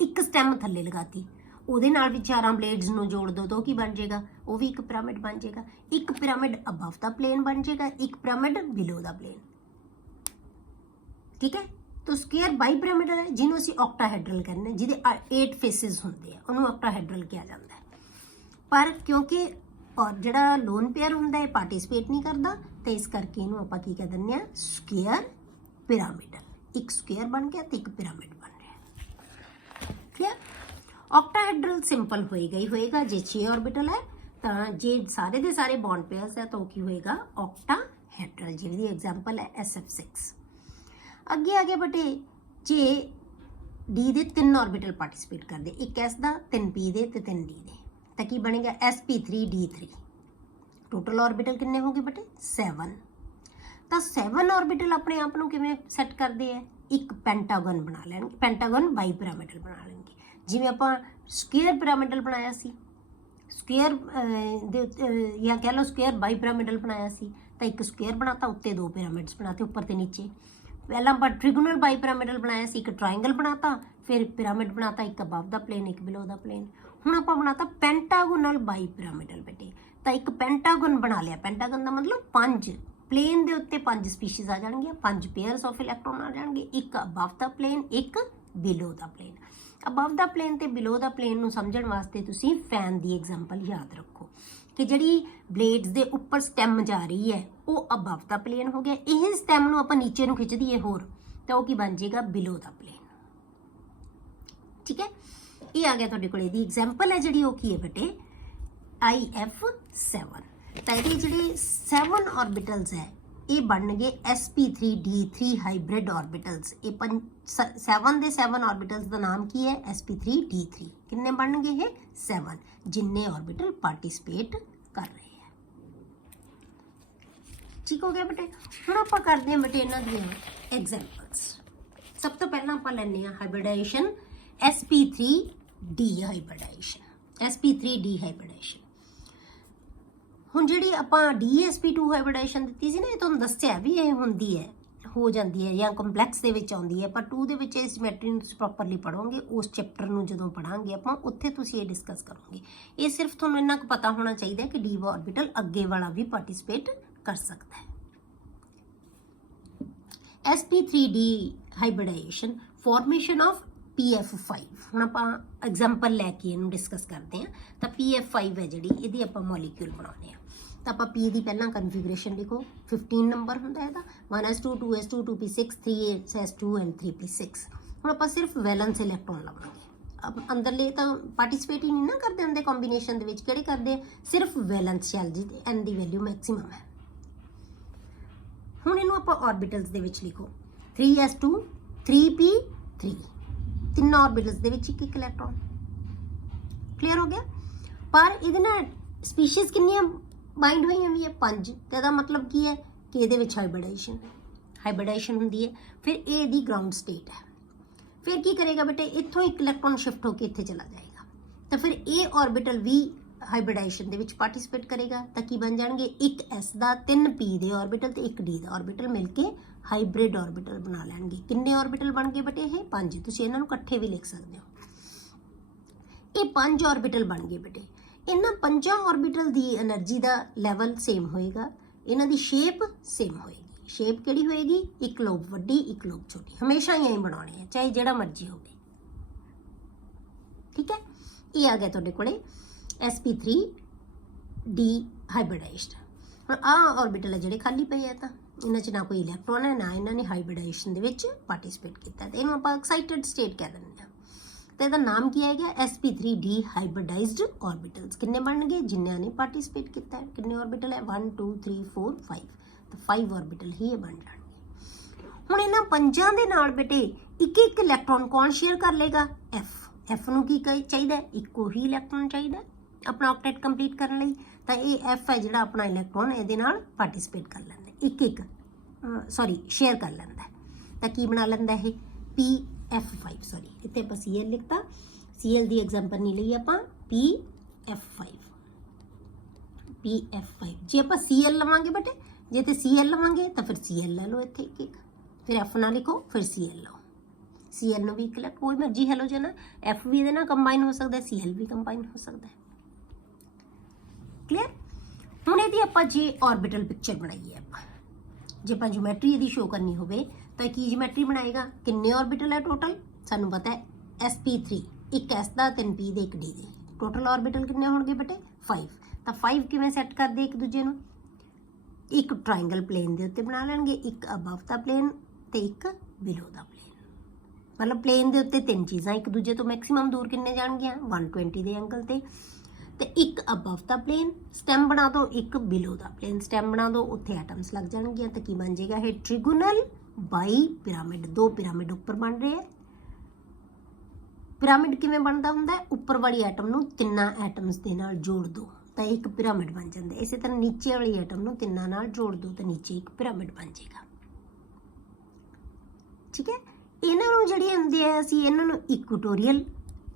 ਇੱਕ ਸਟੈਮ ਥੱਲੇ ਲਗਾਤੀ, ਉਹਦੇ ਨਾਲ ਵੀ 4 ਬਲੇਡਸ ਨੂੰ ਜੋੜ ਦਿਓ ਤਾਂ ਕੀ ਬਣ ਜਾਏਗਾ, ਉਹ ਵੀ ਇੱਕ ਪਿਰਾਮਿਡ ਬਣ ਜਾਏਗਾ। ਇੱਕ ਪਿਰਾਮਿਡ ਅਬਵ ਦਾ ਪਲੇਨ ਬਣ ਜਾਏਗਾ, ਇੱਕ ਪਿਰਾਮਿਡ ਬਿਲੋ ਦਾ ਪਲੇਨ। ਠੀਕ ਹੈ, तो स्क्वायर बाई पिरामिडल है जिन्हों ਅਸੀਂ ऑक्टाहेड्रल कहने, ਜਿਹਦੇ 8 ਫੇਸਿਸ ਹੁੰਦੇ ਆ, ਉਹਨੂੰ ऑक्टाहेड्रल ਕਿਹਾ ਜਾਂਦਾ ਹੈ। ਪਰ ਕਿਉਂਕਿ ਔਰ ਜਿਹੜਾ ਲੋਨ ਪੇਅਰ ਹੁੰਦਾ ਹੈ ਪਾਰਟਿਸਿਪੇਟ ਨਹੀਂ ਕਰਦਾ, ਤੇ ਇਸ ਕਰਕੇ ਇਹਨੂੰ ਆਪਾਂ ਕੀ ਕਹਿ ਦਿੰਦੇ ਆ, ਸਕੁਅਰ ਪਿਰਾਮਿਡਲ। ਇੱਕ ਸਕੁਅਰ ਬਣ ਗਿਆ ਤੇ ਇੱਕ ਪਿਰਾਮਿਡ ਬਣ ਰਿਹਾ। ਕਲੀਅਰ। ऑक्टाहेड्रल ਸਿੰਪਲ ਹੋਏਗਾ ਹੀ ਹੋਏਗਾ ਜੇ 6 ਆਰਬਿਟਲ ਹੈ, ਤਾਂ ਜੇ ਸਾਰੇ ਦੇ ਸਾਰੇ ਬੌਂਡ ਪੇਅਰਸ ਹੈ ਤਾਂ ਉਹ ਕੀ ਹੋਏਗਾ, ऑक्टाहेड्रल, ਜਿਹਦੀ ਐਗਜ਼ਾਮਪਲ ਹੈ SF6। ਅੱਗੇ ਆ ਗਏ ਬਟੇ, ਜੇ D ਦੇ 3 ਆਰਬਿਟਲ ਪਾਰਟਿਸਿਪੇਟ ਕਰਦੇ, ਇੱਕ S ਦਾ, 3 P ਦੇ ਤੇ 3 D ਦੇ, ਤਾਂ ਕੀ ਬਣੇਗਾ, sp3d3। ਟੋਟਲ ਆਰਬਿਟਲ ਕਿੰਨੇ ਹੋ ਗਏ ਬਟੇ, 7। ਤਾਂ 7 ਆਰਬਿਟਲ ਆਪਣੇ ਆਪ ਨੂੰ ਕਿਵੇਂ ਸੈੱਟ ਕਰਦੇ ਆ, ਇੱਕ ਪੈਂਟਾਗਨ ਬਣਾ ਲੈਣਗੇ, ਪੈਂਟਾਗਨ ਬਾਈ ਪਿਰਾਮਿਡਲ ਬਣਾ ਲੈਣਗੇ। ਜਿਵੇਂ ਆਪਾਂ ਸਕੁਅਰ ਪਿਰਾਮਿਡਲ ਬਣਾਇਆ ਸੀ, ਸਕੁਅਰ ਦੇ ਜਾਂ ਕਹਿ ਲਓ ਸਕੁਅਰ ਬਾਈ ਪਿਰਾਮਿਡਲ ਬਣਾਇਆ ਸੀ, ਤਾਂ ਇੱਕ ਸਕੁਅਰ ਬਣਾਤਾ, ਉੱਤੇ 2 ਪਿਰਾਮਿਡਸ ਬਣਾਤੇ, ਉੱਪਰ ਤੇ ਨੀਚੇ। ਪਹਿਲਾਂ ਆਪਾਂ ਟ੍ਰਿਗੋਨਲ ਬਾਈ ਪਿਰਾਮਿਡਲ ਬਣਾਇਆ ਸੀ, ਇੱਕ ਟ੍ਰਾਇੰਗਲ ਬਣਾਤਾ, ਫਿਰ ਪਿਰਾਮਿਡ ਬਣਾਤਾ, ਇੱਕ ਅਬਵ ਦਾ ਪਲੇਨ, ਇੱਕ ਬਿਲੋ ਦਾ ਪਲੇਨ। ਹੁਣ ਆਪਾਂ ਬਣਾਤਾ ਪੈਂਟਾਗੋਨਲ ਬਾਈ ਪਿਰਾਮਿਡਲ ਬੇਟੇ, ਤਾਂ ਇੱਕ ਪੈਂਟਾਗਨ ਬਣਾ ਲਿਆ। ਪੈਂਟਾਗਨ ਦਾ ਮਤਲਬ 5 ਪਲੇਨ ਦੇ ਉੱਤੇ 5 ਸਪੀਸ਼ੀਜ਼ ਆ ਜਾਣਗੀਆਂ, 5 ਪੇਅਰਸ ਆਫ ਇਲੈਕਟ੍ਰੋਨ ਆ ਜਾਣਗੇ, ਇੱਕ ਅਬਵ ਦਾ ਪਲੇਨ, ਇੱਕ ਬਿਲੋ ਦਾ ਪਲੇਨ। ਅਬਵ ਦਾ ਪਲੇਨ ਤੇ ਬਿਲੋ ਦਾ ਪਲੇਨ ਨੂੰ ਸਮਝਣ ਵਾਸਤੇ ਤੁਸੀਂ ਫੈਨ ਦੀ ਐਗਜ਼ਾਮਪਲ ਯਾਦ ਰੱਖੋ ਕਿ ਜਿਹੜੀ ਬਲੇਡਸ ਦੇ ਉੱਪਰ ਸਟੈਮ ਜਾ ਰਹੀ ਹੈ ਉਹ ਅਬਵ ਦਾ ਪਲੇਨ ਹੋ ਗਿਆ। ਇਹ ਸਟੈਮ ਨੂੰ ਆਪਾਂ ਨੀਚੇ ਨੂੰ ਖਿੱਚ ਦਈਏ ਹੋਰ, ਤਾਂ ਉਹ ਕੀ ਬਣ ਜਾਏਗਾ, ਬਿਲੋ ਦਾ ਪਲੇਨ। ਠੀਕ ਹੈ, ਇਹ ਆ ਗਿਆ ਤੁਹਾਡੇ ਕੋਲ ਇਹਦੀ ਐਗਜ਼ਾਮਪਲ ਹੈ ਜਿਹੜੀ, ਉਹ ਕੀ ਹੈ ਬੇਟੇ, IF7। ਤਾਂ ਇਹਦੇ ਜਿਹੜੇ 7 ਆਰਬਿਟਲਸ ਹੈ ਇਹ ਬਣਨਗੇ sp3d3 ਹਾਈਬ੍ਰਿਡ ਆਰਬਿਟਲਸ। ਇਹ 7 ਦੇ 7 ਆਰਬਿਟਲਸ ਦਾ ਨਾਮ ਕੀ ਹੈ, sp3d3। ਕਿੰਨੇ ਬਣਨਗੇ ਇਹ, 7, ਜਿੰਨੇ ਆਰਬਿਟਲ ਪਾਰਟਿਸਿਪੇਟ ਕਰ ਰਹੇ ਹੈ। ਠੀਕ ਹੋ ਗਿਆ ਬੇਟੇ। ਹੁਣ ਆਪਾਂ ਕਰਦੇ ਹਾਂ ਬੇਟੇ ਇਹਨਾਂ ਦੀਆਂ ਐਗਜ਼ਾਮਪਲਸ। ਸਭ ਤੋਂ ਪਹਿਲਾਂ ਆਪਾਂ ਲੈਂਦੇ ਹਾਂ hybridisation, sp3d hybridisation, sp3d hybridisation. ਹੁਣ ਜਿਹੜੀ ਆਪਾਂ DsP2 ਹਾਈਬ੍ਰਿਡਾਈਜੇਸ਼ਨ ਦਿੱਤੀ ਸੀ ਨਾ, ਇਹ ਤੁਹਾਨੂੰ ਦੱਸਿਆ ਵੀ ਇਹ ਹੁੰਦੀ ਹੈ, ਹੋ ਜਾਂਦੀ ਹੈ ਜਾਂ ਕੰਪਲੈਕਸ ਦੇ ਵਿੱਚ ਆਉਂਦੀ ਹੈ, ਪਰ 2 ਦੇ ਵਿੱਚ ਇਸ ਜਿਓਮੈਟਰੀ ਨੂੰ ਤੁਸੀਂ ਪ੍ਰੋਪਰਲੀ ਪੜ੍ਹੋਗੇ, ਉਸ ਚੈਪਟਰ ਨੂੰ ਜਦੋਂ ਪੜ੍ਹਾਂਗੇ ਆਪਾਂ ਉੱਥੇ ਤੁਸੀਂ ਇਹ ਡਿਸਕਸ ਕਰੋਗੇ। ਇਹ ਸਿਰਫ ਤੁਹਾਨੂੰ ਇੰਨਾ ਕੁ ਪਤਾ ਹੋਣਾ ਚਾਹੀਦਾ ਕਿ D ਆਰਬਿਟਲ ਅੱਗੇ ਵਾਲਾ ਵੀ ਪਾਰਟਿਸਿਪੇਟ ਕਰ ਸਕਦਾ ਹੈ। sp3d hybridisation, formation of PF5। ਹੁਣ ਆਪਾਂ ਐਗਜ਼ਾਮਪਲ ਲੈ ਕੇ ਇਹਨੂੰ ਡਿਸਕਸ ਕਰਦੇ ਹਾਂ। ਤਾਂ PF5 ਹੈ ਜਿਹੜੀ, ਇਹਦੀ ਆਪਾਂ ਮੋਲੀਕਿਊਲ ਬਣਾਉਂਦੇ ਹਾਂ। ਤਾਂ ਆਪਾਂ P ਦੀ ਪਹਿਲਾਂ ਕਨਫੀਗਰੇਸ਼ਨ ਲਿਖੋ, 15 ਨੰਬਰ ਹੁੰਦਾ ਇਹਦਾ, 1s2 2s2 2p6 3s2 and 3p6। ਹੁਣ ਆਪਾਂ ਸਿਰਫ ਵੈਲੈਂਸ ਇਲੈਕਟ੍ਰੋਨ ਲਵਾਂਗੇ। ਅੰਦਰਲੇ ਤਾਂ ਪਾਰਟਿਸਿਪੇਟ ਹੀ ਨਹੀਂ ਨਾ ਕਰਦੇ ਹੁੰਦੇ ਕੰਬੀਨੇਸ਼ਨ ਦੇ ਵਿੱਚ, ਕਿਹੜੇ ਕਰਦੇ, ਸਿਰਫ ਵੈਲੈਂਸ ਸ਼ੈਲ ਜੀ, n ਦੀ ਵੈਲਿਊ ਮੈਕਸਿਮਮ ਹੈ। ਹੁਣ ਇਹਨੂੰ ਆਪਾਂ ਆਰਬਿਟਲਸ ਦੇ ਵਿੱਚ ਲਿਖੋ, 3s2 3p3, ਤਿੰਨ ਆਰਬਿਟਲਸ ਦੇ ਵਿੱਚ ਇੱਕ ਇਲੈਕਟ੍ਰੋਨ। ਕਲੀਅਰ ਹੋ ਗਿਆ। ਪਰ ਇਹਦੇ ਨਾਲ ਸਪੀਸ਼ੀਜ਼ ਕਿੰਨੀਆਂ ਬਾਈਂਡ ਹੋਈਆਂ ਵੀ ਹੈ, 5। ਤੇ ਇਹਦਾ ਮਤਲਬ ਕੀ ਹੈ ਕਿ ਇਹਦੇ ਵਿੱਚ ਹਾਈਬ੍ਰਿਡਾਈਜੇਸ਼ਨ ਹੁੰਦੀ ਹੈ। ਫਿਰ ਇਹ ਇਹਦੀ ਗਰਾਊਂਡ ਸਟੇਟ ਹੈ। ਫਿਰ ਕੀ ਕਰੇਗਾ ਬੇਟੇ, ਇੱਥੋਂ ਇੱਕ ਇਲੈਕਟ੍ਰੋਨ ਸ਼ਿਫਟ ਹੋ ਕੇ ਇੱਥੇ ਚਲਾ ਜਾਏਗਾ, ਤਾਂ ਫਿਰ ਇਹ ਆਰਬਿਟਲ ਵੀ ਹਾਈਬ੍ਰਿਡਾਈਜੇਸ਼ਨ ਦੇ ਵਿੱਚ ਪਾਰਟਿਸਿਪੇਟ ਕਰੇਗਾ। ਤਾਂ ਕੀ ਬਣ ਜਾਣਗੇ, ਇੱਕ S ਦਾ, 3 P ਦੇ ਆਰਬਿਟਲ ਤੇ ਇੱਕ D ਦਾ ਆਰਬਿਟਲ ਮਿਲ ਕੇ ਹਾਈਬ੍ਰਿਡ ਆਰਬਿਟਲ ਬਣਾ ਲੈਣਗੇ। ਕਿੰਨੇ ਆਰਬਿਟਲ ਬਣ ਗਏ ਬੇਟੇ, ਇਹ 5। ਤੁਸੀਂ ਇਹਨਾਂ ਨੂੰ ਇਕੱਠੇ ਵੀ ਲਿਖ ਸਕਦੇ ਹੋ। ਇਹ 5 ਆਰਬਿਟਲ ਬਣ ਗਏ ਬੇਟੇ। ਇਹਨਾਂ 5 ਆਰਬਿਟਲ ਦੀ એનર્ਜੀ ਦਾ ਲੈਵਲ ਸੇਮ ਹੋਏਗਾ, ਇਹਨਾਂ ਦੀ ਸ਼ੇਪ ਸੇਮ ਹੋਏਗੀ। शेप किहड़ी होएगी, एक लोब वड्डी एक लोब छोटी, हमेशा ही बनाने हैं चाहे जिहड़ा मर्जी होवे। ठीक है, ये आ गया तुहाडे कोले sp3d हाइब्रिडाइज्ड। हुण आ ऑर्बिटल है जिहड़े खाली पे है, तां इन्हां च ना कोई इलैक्ट्रॉन है, ना इन्हां ने हाइब्रिडाइजेशन दे विच पार्टिसिपेट कीता, ते इहनूं आपां एक्साइटेड स्टेट कह दिंदे आ। तो इसका नाम की है गया sp3d हाइब्रिडाइज्ड ऑर्बिटल्स। किन्ने बन गए, जिन्होंने ने पार्टिसिपेट किया है। किन्ने ऑर्बिटल है, 1 2 3 4 5, तो 5 ऑर्बिटल ही बन जाएंगे। हुण इन्हां पंजां दे नाल बेटे एक एक इलैक्ट्रॉन कौन शेयर कर लेगा, एफ नूं की चाहिए, इक्को ही इलैक्ट्रॉन चाहिए अपना ऑक्टेट कंप्लीट करने लई, तो ये एफ है जिहड़ा अपना इलैक्ट्रॉन इहदे नाल पार्टिसिपेट कर लैंदा, एक सॉरी शेयर कर लैंदा, तो की बना लैंदा है PF5, सॉरी इतने आप CL लिखता, CL की एग्जाम्पल नहीं ली आप PF5 जे आप CL लवांगे बेटे, जे तो CL लवांगे तो फिर CL ले लो इतने एक एक, फिर F ना लिखो फिर CL लो, CL भी एक लिख, कोई मर्जी हैलोजन है, F भी इहदे नाल कंबाइन हो सकता है, CL भी कंबाइन हो सकता है। क्लीयर। हुण इहदी आपां जे ऑर्बिटल पिक्चर बनाईए, जे आपां ज्योमैट्री इहदी शो करनी होवे तो की ज्योमैट्री बनाएगा, किन्ने ऑर्बिटल है टोटल, सानू पता है sp3, एक S दा 3 P दे 1 D दे, टोटल ऑर्बिटल किन्ने होणगे बेटे 5, तो 5 किवें सैट कर दे एक दूजे नूं, एक ट्रायंगल प्लेन दे उत्ते बना लैणगे, एक अबव दा प्लेन ते एक बिलो दा प्लेन, मतलब प्लेन दे उत्ते 3 चीज़ां एक दूजे तो मैक्सीमम दूर किन्ने जाणगियां 120 दे एंगल ते एक अबव दा प्लेन, स्टैम बना दो, एक बिलो दा प्लेन, स्टैम बना दो, उत्थे एटम्स लग जाणगियां, तो की बन जाएगा है ट्रिगोनल बाई पिरामिड, 2 पिरामिड उपर बन रहे हैं। पिरामिड किवें बनदा हुंदा है, उपर वाली एटम नूं तिन्ना एटम्स दे नाल जोड़ दो तो एक पिरामिड बन जाता है, इस तरह नीचे वाली एटम नूं तिन्ना नाल जोड़ दो तो नीचे एक पिरामिड बन जाएगा। ठीक है, इन्हां नूं जिहड़े हुंदे आ असीं इन्हां नूं इक्वेटोरियल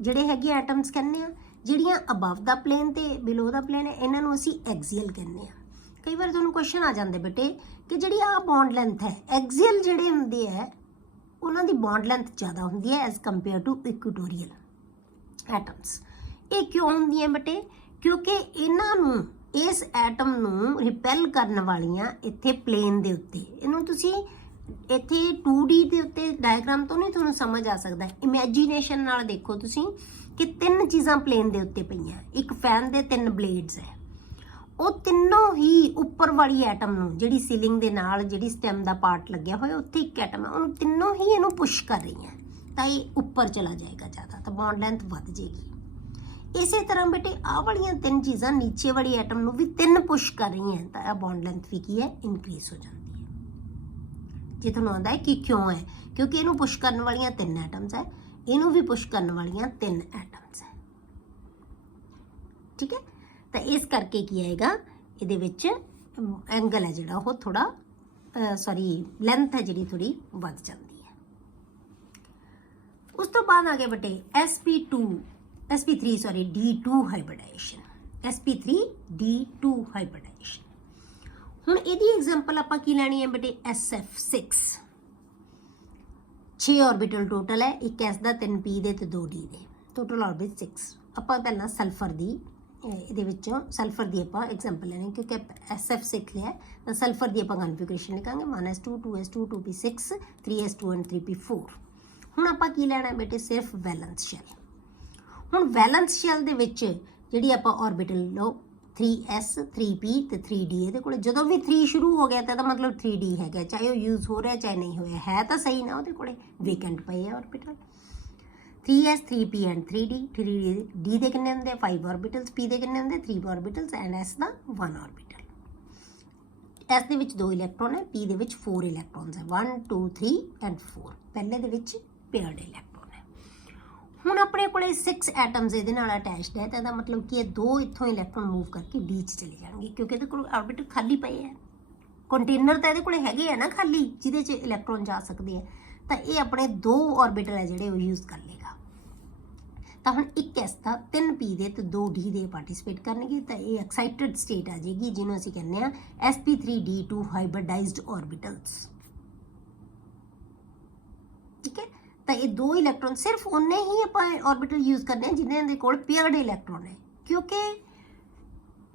जिहड़े हैगे एटम्स कहने आ, जिहड़ियां अबव दा प्लेन ते बिलो दा प्लेन है इन्हां नूं असीं एक्सियल कहने आ। कई बार तुहानूं क्वेश्चन आ जाते बेटे कि जिहड़ी आ बॉन्ड लेंथ है, एक्सियल जिहड़े हुंदे है उन्हां दी बॉन्ड लेंथ ज़्यादा हुंदी है as compare to equatorial atoms. ये क्यों हुंदी है बेटे, क्योंकि इन्हां नूं इस एटम नूं रिपेल करन वालियां इत्थे प्लेन दे उत्ते, इहनूं तुसीं इत्थे 2D दे उत्ते डायग्राम तो नहीं तुहानूं समझ आ सकदा, इमेजिनेशन नाल देखो तुसीं कि 3 चीज़ां प्लेन दे उत्ते पईआं, एक फैन दे 3 ब्लेड्स है, वो तीनों ही उपर वाली एटम नूं जिहड़ी सीलिंग दे नाल जिहड़ी स्टैम दा पार्ट लग्या होया उत्थे एक एटम है, उन्होंने तीनों ही इहनूं पुश कर रही हैं, तो ये उपर चला जाएगा ज़्यादा, तो बॉन्ड लेंथ वध जाएगी। इस तरह बेटे आ वालियां 3 चीज़ां नीचे वाली एटम नूं भी 3 पुश कर रही हैं, तो यह बॉन्ड लेंथ भी की है इनक्रीज हो जाती है। जे तुहानूं आंदा है कि क्यों है, क्योंकि इहनूं पुश करने वालियां 3 एटम्स है, इहनूं भी पुश करने वालियां 3 एटम्स है। ठीक है, तो इस करके की आएगा इहदे विच एंगल है जिहड़ा वो थोड़ा सॉरी लेंथ है जिहड़ी थोड़ी वध जाती है। उस तो बाद आ गया बेटे sp3 sorry D2 hybridisation, sp3d2 hybridisation. हुण इहदी एग्जांपल आपां की लैनी है बेटे SF6, 6 ऑर्बिटल टोटल है, एक S दा 3 P दे ते 2 D दे, टोटल ऑर्बिट 6। आपां पहलां सल्फर दी ਇਹਦੇ ਵਿੱਚੋਂ ਸਲਫਰ ਦੀ ਆਪਾਂ ਐਗਜ਼ਾਮਪਲ ਲੈਣੀ, ਕਿਉਂਕਿ SF ਸਿੱਖ ਲਿਆ ਤਾਂ ਸਲਫਰ ਦੀ ਆਪਾਂ ਕਨਫੀਗਰੇਸ਼ਨ ਲਿਖਾਂਗੇ 1s2 2s2 2p6 3s2 and 3p4। ਹੁਣ ਆਪਾਂ ਕੀ ਲੈਣਾ ਬੇਟੇ, ਸਿਰਫ ਵੈਲੈਂਸ ਸ਼ੈਲ। ਹੁਣ ਵੈਲੈਂਸ ਸ਼ੈਲ ਦੇ ਵਿੱਚ ਜਿਹੜੀ ਆਪਾਂ ਆਰਬਿਟਲ ਲਓ 3s 3p ਤੇ 3d, ਇਹਦੇ ਕੋਲ ਜਦੋਂ ਵੀ 3 ਸ਼ੁਰੂ ਹੋ ਗਿਆ ਤਾਂ ਇਹਦਾ ਮਤਲਬ 3d ਹੈਗਾ, ਚਾਹੇ ਉਹ ਯੂਜ਼ ਹੋ ਰਿਹਾ ਚਾਹੇ ਨਹੀਂ ਹੋਇਆ, ਹੈ ਤਾਂ ਸਹੀ ਨਾ, ਉਹਦੇ ਕੋਲੇ ਵੇਕੈਂਟ ਪਏ ਆ orbital. 3s 3p and 3d, 3d ਦੇ ਕਿੰਨੇ ਹੁੰਦੇ 5 ऑर्बिटल्स, p ਦੇ ਕਿੰਨੇ ਹੁੰਦੇ 3 orbitals and s the 1 orbital. s ਦੇ ਵਿੱਚ 2 ਇਲੈਕਟ੍ਰੋਨ ਹੈ, p ਦੇ ਵਿੱਚ 4 ਇਲੈਕਟ੍ਰੋਨਸ ਹੈ, 1 2 3 and 4, ਪਹਿਲੇ ਦੇ ਵਿੱਚ ਪੇਅਰਡ ਇਲੈਕਟ੍ਰੋਨ ਹੈ। ਹੁਣ ਆਪਣੇ ਕੋਲੇ 6 ਐਟਮਸ ਇਹਦੇ ਨਾਲ ਅਟੈਚਡ ਹੈ, ਤਾਂ ਇਹਦਾ ਮਤਲਬ ਕਿ ਇਹ 2 ਇੱਥੋਂ ਇਲੈਕਟ੍ਰੋਨ ਮੂਵ ਕਰਕੇ d 'ਚ ਚਲੇ ਜਾਣਗੇ, ਕਿਉਂਕਿ ਇਹਦੇ ਕੋਲ ਆਰਬਿਟਲ ਖਾਲੀ ਪਏ ਹੈ, ਕੰਟੇਨਰ ਤਾਂ ਇਹਦੇ ਕੋਲੇ ਹੈਗੇ ਆ ਨਾ ਖਾਲੀ ਜਿਹਦੇ 'ਚ ਇਲੈਕਟ੍ਰੋਨ ਜਾ ਸਕਦੇ ਆ, ਤਾਂ ਇਹ ਆਪਣੇ 2 ऑर्बिटल ਹੈ ਜਿਹੜੇ ਉਹ ਯੂਜ਼ ਕਰ ਲੇਗਾ। ਤਾਂ ਹੁਣ ਇੱਕ S ਦਾ 3 P ਦੇ ਤੇ 2 D ਦੇ ਪਾਰਟਿਸਿਪੇਟ ਕਰਨਗੇ, ਤਾਂ ਇਹ ਐਕਸਾਈਟਡ ਸਟੇਟ ਆ ਜਾਏਗੀ ਜਿਹਨੂੰ ਅਸੀਂ ਕਹਿੰਦੇ ਆ sp3d2 ਹਾਈਬ੍ਰਿਡਾਈਜ਼ਡ ऑर्बिटल्स। ਠੀਕ ਹੈ, ਤਾਂ ਇਹ 2 ਇਲੈਕਟ੍ਰੋਨ ਸਿਰਫ ਉਹਨੇ ਹੀ ਆਪਾਂ ऑर्बिटल ਯੂਜ਼ ਕਰਨੇ ਆ ਜਿਨ੍ਹਾਂ ਦੇ ਕੋਲ ਪੇਅਰਡ ਇਲੈਕਟ੍ਰੋਨ ਹੈ, ਕਿਉਂਕਿ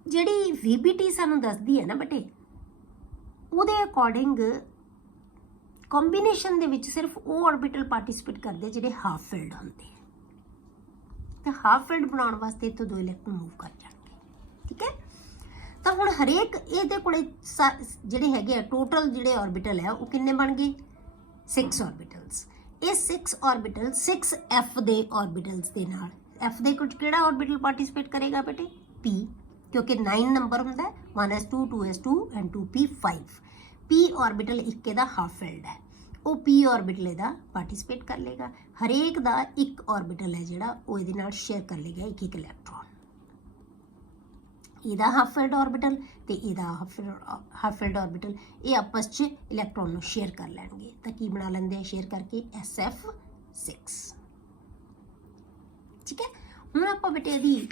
ਜਿਹੜੀ VBT ਸਾਨੂੰ ਦੱਸਦੀ ਹੈ ਨਾ ਬੇਟੇ, ਉਹਦੇ ਅਕੋਰਡਿੰਗ ਕੰਬੀਨੇਸ਼ਨ ਦੇ ਵਿੱਚ ਸਿਰਫ ਉਹ ਆਰਬਿਟਲ ਪਾਰਟਿਸਿਪੇਟ ਕਰਦੇ ਜਿਹੜੇ ਹਾਫ ਫਿਲਡ ਹੁੰਦੇ ਆ, ਤੇ ਹਾਫ ਫਿਲਡ ਬਣਾਉਣ ਵਾਸਤੇ ਇੱਥੋਂ 2 ਇਲੈਕਟ੍ਰੋਨ ਮੂਵ ਕਰ ਜਾਣਗੇ। ਠੀਕ ਹੈ, ਤਾਂ ਹੁਣ ਹਰੇਕ ਇਹਦੇ ਕੋਲੇ ਜਿਹੜੇ ਹੈਗੇ ਆ ਟੋਟਲ ਜਿਹੜੇ ਆਰਬਿਟਲ ਆ ਉਹ ਕਿੰਨੇ ਬਣ ਗਏ 6 ਆਰਬਿਟਲਸ। ਇਹ 6 ਆਰਬਿਟਲ 6f ਦੇ ਆਰਬਿਟਲਸ ਦੇ ਨਾਲ, f ਦੇ ਕੁਝ ਕਿਹੜਾ ਆਰਬਿਟਲ ਪਾਰਟਿਸਿਪੇਟ ਕਰੇਗਾ ਬੇਟੇ p, ਕਿਉਂਕਿ 9 ਨੰਬਰ ਹੁੰਦਾ ਹੈ 1s2 2s2 and 2p5। p orbital ਇੱਕ ਇਹਦਾ ਹਾਫ ਫਿਲਡ ਹੈ, ਉਹ p ਆਰਬਿਟਲ ਇਹਦਾ ਪਾਰਟਿਸਿਪੇਟ ਕਰ ਲੇਗਾ। ਹਰੇਕ ਦਾ ਇੱਕ ਆਰਬਿਟਲ ਹੈ ਜਿਹੜਾ ਉਹ ਇਹਦੇ ਨਾਲ ਸ਼ੇਅਰ ਕਰ ਲੇਗਾ ਇੱਕ ਇਲੈਕਟ੍ਰੋਨ। ਇਹਦਾ ਹਾਫ ਫਿਲਡ ਆਰਬਿਟਲ ਤੇ ਇਹਦਾ ਹਾਫ ਫਿਲਡ ਆਰਬਿਟਲ ਇਹ ਆਪਸ 'ਚ ਇਲੈਕਟ੍ਰੋਨ ਨੂੰ ਸ਼ੇਅਰ ਕਰ ਲੈਣਗੇ, ਤਾਂ ਕੀ ਬਣਾ ਲੈਂਦੇ ਆ ਸ਼ੇਅਰ ਕਰਕੇ sf6। ਠੀਕ ਹੈ, ਹੁਣ ਆਪਾਂ ਬੇਟੇ ਇਹਦੀ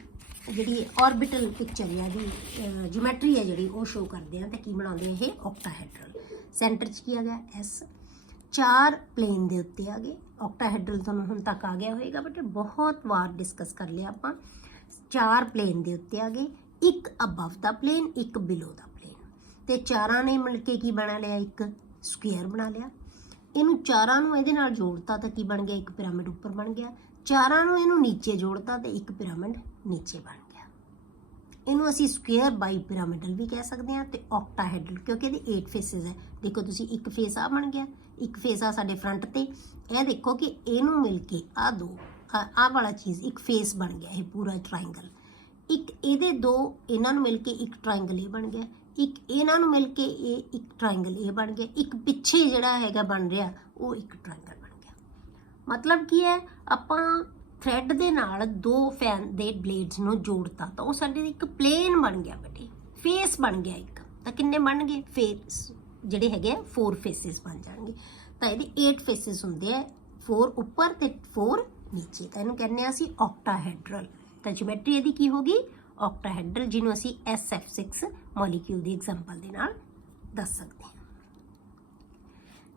ਜਿਹੜੀ ਆਰਬਿਟਲ ਪਿਕਚਰ ਹੈ, ਇਹਦੀ ਜਿਓਮੈਟਰੀ ਹੈ ਜਿਹੜੀ ਉਹ ਸ਼ੋ ਕਰਦੇ ਆ, ਤਾਂ ਕੀ ਬਣਾਉਂਦੇ ਆ ਇਹ ਆਕਟਾਹੈਡਰਲ। ਸੈਂਟਰ 'ਚ ਕੀ ਆ ਗਿਆ s, 4 ਪਲੇਨ ਦੇ ਉੱਤੇ ਆ ਗਏ। ਆਕਟਾਹੈਡਰਲ ਤੁਹਾਨੂੰ ਹੁਣ ਤੱਕ ਆ ਗਿਆ ਹੋਏਗਾ ਬੇਟੇ, ਬਹੁਤ ਵਾਰ ਡਿਸਕਸ ਕਰ ਲਿਆ ਆਪਾਂ। 4 ਪਲੇਨ ਦੇ ਉੱਤੇ ਆ ਗਏ, ਇੱਕ ਅਬਵ ਦਾ ਪਲੇਨ, ਇੱਕ ਬਿਲੋ ਦਾ ਪਲੇਨ, ਤੇ ਚਾਰਾਂ ਨੇ ਮਿਲ ਕੇ ਕੀ ਬਣਾ ਲਿਆ ਇੱਕ ਸਕੁਅਰ ਬਣਾ ਲਿਆ। ਇਹਨੂੰ ਚਾਰਾਂ ਨੂੰ ਇਹਦੇ ਨਾਲ ਜੋੜਤਾ ਤਾਂ ਕੀ ਬਣ ਗਿਆ ਇੱਕ ਪਿਰਾਮਿਡ ਉੱਪਰ ਬਣ ਗਿਆ। ਚਾਰਾਂ ਨੂੰ ਇਹਨੂੰ ਨੀਚੇ ਜੋੜਤਾ ਤੇ ਇੱਕ ਪਿਰਾਮਿਡ ਨੀਚੇ ਬਣ ਗਿਆ। ਇਹਨੂੰ ਅਸੀਂ ਸਕੁਅਰ ਬਾਈ ਪਿਰਾਮਿਡਲ ਵੀ ਕਹਿ ਸਕਦੇ ਹਾਂ ਤੇ ਆਕਟਾਹੈਡਰਲ, ਕਿਉਂਕਿ ਇਹਦੇ 8 ਫੇਸਿਸ ਹੈ। ਦੇਖੋ ਤੁਸੀਂ ਇੱਕ ਫੇਸ ਆ ਬਣ ਗਿਆ, ਇੱਕ ਫੇਸ ਆ ਸਾਡੇ ਫਰੰਟ ਤੇ। ਇਹ ਦੇਖੋ ਕਿ ਇਹਨੂੰ ਮਿਲ ਕੇ ਆ ਦੋ ਆਹ ਵਾਲਾ ਚੀਜ਼ ਇੱਕ ਫੇਸ ਬਣ ਗਿਆ, ਇਹ ਪੂਰਾ ਟ੍ਰਾਇੰਗਲ। ਇੱਕ ਇਹਦੇ 2 ਇਹਨਾਂ ਨੂੰ ਮਿਲ ਕੇ ਇੱਕ ਟ੍ਰਾਇੰਗਲ ਇਹ ਬਣ ਗਿਆ, ਇੱਕ ਇਹਨਾਂ ਨੂੰ ਮਿਲ ਕੇ ਇਹ ਇੱਕ ਟ੍ਰਾਇੰਗਲ ਇਹ ਬਣ ਗਿਆ, ਇੱਕ ਪਿੱਛੇ ਜਿਹੜਾ ਹੈਗਾ ਬਣ ਰਿਹਾ ਉਹ ਇੱਕ ਟ੍ਰਾਇੰਗਲ ਬਣ ਗਿਆ। ਮਤਲਬ ਕੀ ਹੈ, ਆਪਾਂ ਥ੍ਰੈਡ ਦੇ ਨਾਲ 2 ਫੈਨ ਦੇ ਬਲੇਡਸ ਨੂੰ ਜੋੜਤਾ ਤਾਂ ਉਹ ਸਾਡੇ ਇੱਕ ਪਲੇਨ ਬਣ ਗਿਆ ਬੇਟੇ, ਫੇਸ ਬਣ ਗਿਆ ਇੱਕ। ਤਾਂ ਕਿੰਨੇ ਬਣ ਗਏ ਫੇਸ ਜਿਹੜੇ ਹੈਗੇ ਆ 4 ਫੇਸਿਸ ਬਣ ਜਾਣਗੇ। ਤਾਂ ਇਹਦੇ 8 ਫੇਸਿਸ ਹੁੰਦੇ ਆ, 4 ਉੱਪਰ ਤੇ 4 ਨੀਚੇ, ਤਾਂ ਇਹਨੂੰ ਕਹਿੰਦੇ ਆ ਅਸੀਂ ਆਕਟਾਹੈਡਰਲ। ਤਾਂ ਜਿਓਮੈਟਰੀ ਇਹਦੀ ਕੀ ਹੋਗੀ ਆਕਟਾਹੈਡਰਲ, ਜਿਹਨੂੰ ਅਸੀਂ sf6 ਮੋਲੀਕਿਊਲ ਦੀ ਐਗਜ਼ਾਮਪਲ ਦੇ ਨਾਲ ਦੱਸ ਸਕਦੇ ਹਾਂ।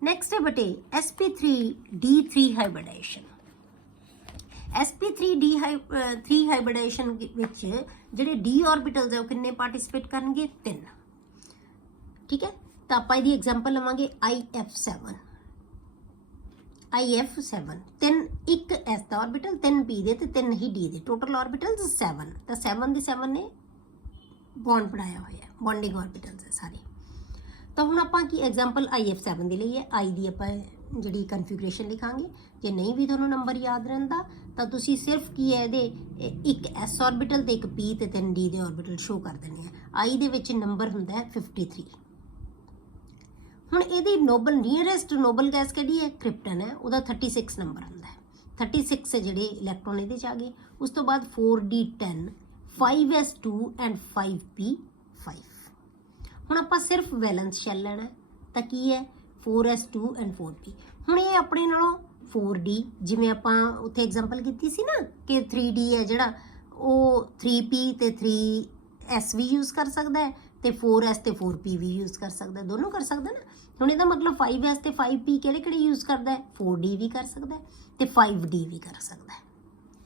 ਨੈਕਸਟ ਹੈ ਬੇਟੇ sp3d3 ਹਾਈਬ੍ਰਿਡਾਈਜੇਸ਼ਨ। sp3d3 ਹਾਈਬ੍ਰਿਡਾਈਜੇਸ਼ਨ ਵਿੱਚ ਜਿਹੜੇ d ਆਰਬਿਟਲਸ ਹੈ ਉਹ ਕਿੰਨੇ ਪਾਰਟਿਸਿਪੇਟ ਕਰਨਗੇ 3। ਠੀਕ ਹੈ, ਤਾਂ ਆਪਾਂ ਇਹਦੀ ਐਗਜ਼ਾਮਪਲ ਲਵਾਂਗੇ IF7। 3 ਇੱਕ s ਦਾ ਆਰਬਿਟਲ, 3 p ਦੇ ਤੇ 3 ਹੀ d ਦੇ, ਟੋਟਲ ਆਰਬਿਟਲਸ 7। ਤਾਂ 7 ਦੇ 7 ਨੇ ਬੌਂਡ ਬਣਾਇਆ ਹੋਇਆ, ਬੌਂਡਿੰਗ ਆਰਬਿਟਲਸ ਹੈ ਸਾਰੇ। ਤਾਂ ਹੁਣ ਆਪਾਂ ਕੀ ਐਗਜ਼ਾਮਪਲ IF7 ਦੀ ਲਈ ਹੈ। I ਦੀ ਆਪਾਂ ਜਿਹੜੀ ਕਨਫੀਗਰੇਸ਼ਨ ਲਿਖਾਂਗੇ। ਜੇ ਨਹੀਂ ਵੀ ਤੁਹਾਨੂੰ ਨੰਬਰ ਯਾਦ ਰਹਿੰਦਾ ਤਾਂ ਤੁਸੀਂ ਸਿਰਫ ਕੀ ਹੈ ਇਹਦੇ ਇੱਕ s ਆਰਬਿਟਲ ਤੇ ਇੱਕ p ਤੇ 3 d ਦੇ ਆਰਬਿਟਲ ਸ਼ੋ ਕਰ ਦਿੰਦੇ ਆ। I ਦੇ ਵਿੱਚ ਨੰਬਰ ਹੁੰਦਾ ਹੈ 53। ਹੁਣ ਇਹਦੀ ਨੋਬਲ ਨੀਅਰੈਸਟ ਨੋਬਲ ਗੈਸ ਕਿਹੜੀ ਹੈ ਕ੍ਰਿਪਟਨ ਹੈ, ਉਹਦਾ 36 ਨੰਬਰ ਹੁੰਦਾ ਹੈ। 36 ਜਿਹੜੇ ਇਲੈਕਟ੍ਰੋਨ ਇਹਦੇ 'ਚ ਆ ਗਏ। ਉਸ ਤੋਂ ਬਾਅਦ 4d10 5s2 ਐਂਡ 5p5। ਹੁਣ ਆਪਾਂ ਸਿਰਫ ਵੈਲੈਂਸ ਸ਼ੈਲ ਲੈਣਾ, ਤਾਂ ਕੀ ਹੈ 4s2 ਐਂਡ 4p। ਹੁਣ ਇਹ ਆਪਣੇ ਨਾਲੋਂ 4d, ਜਿਵੇਂ ਆਪਾਂ ਉੱਥੇ ਐਗਜ਼ਾਮਪਲ ਕੀਤੀ ਸੀ ਨਾ ਕਿ 3d ਹੈ ਜਿਹੜਾ ਉਹ 3p ਤੇ 3s ਵੀ ਯੂਜ਼ ਕਰ ਸਕਦਾ ਹੈ ਤੇ 4s ਤੇ 4p ਵੀ ਯੂਜ਼ ਕਰ ਸਕਦਾ, ਦੋਨੋਂ ਕਰ ਸਕਦਾ ਨਾ। ਹੁਣ ਇਹਦਾ ਮਤਲਬ 5s ਤੇ 5p ਕਿਹੜੇ ਯੂਜ਼ ਕਰਦਾ ਹੈ, 4d ਵੀ ਕਰ ਸਕਦਾ ਹੈ ਤੇ 5d ਵੀ ਕਰ ਸਕਦਾ ਹੈ।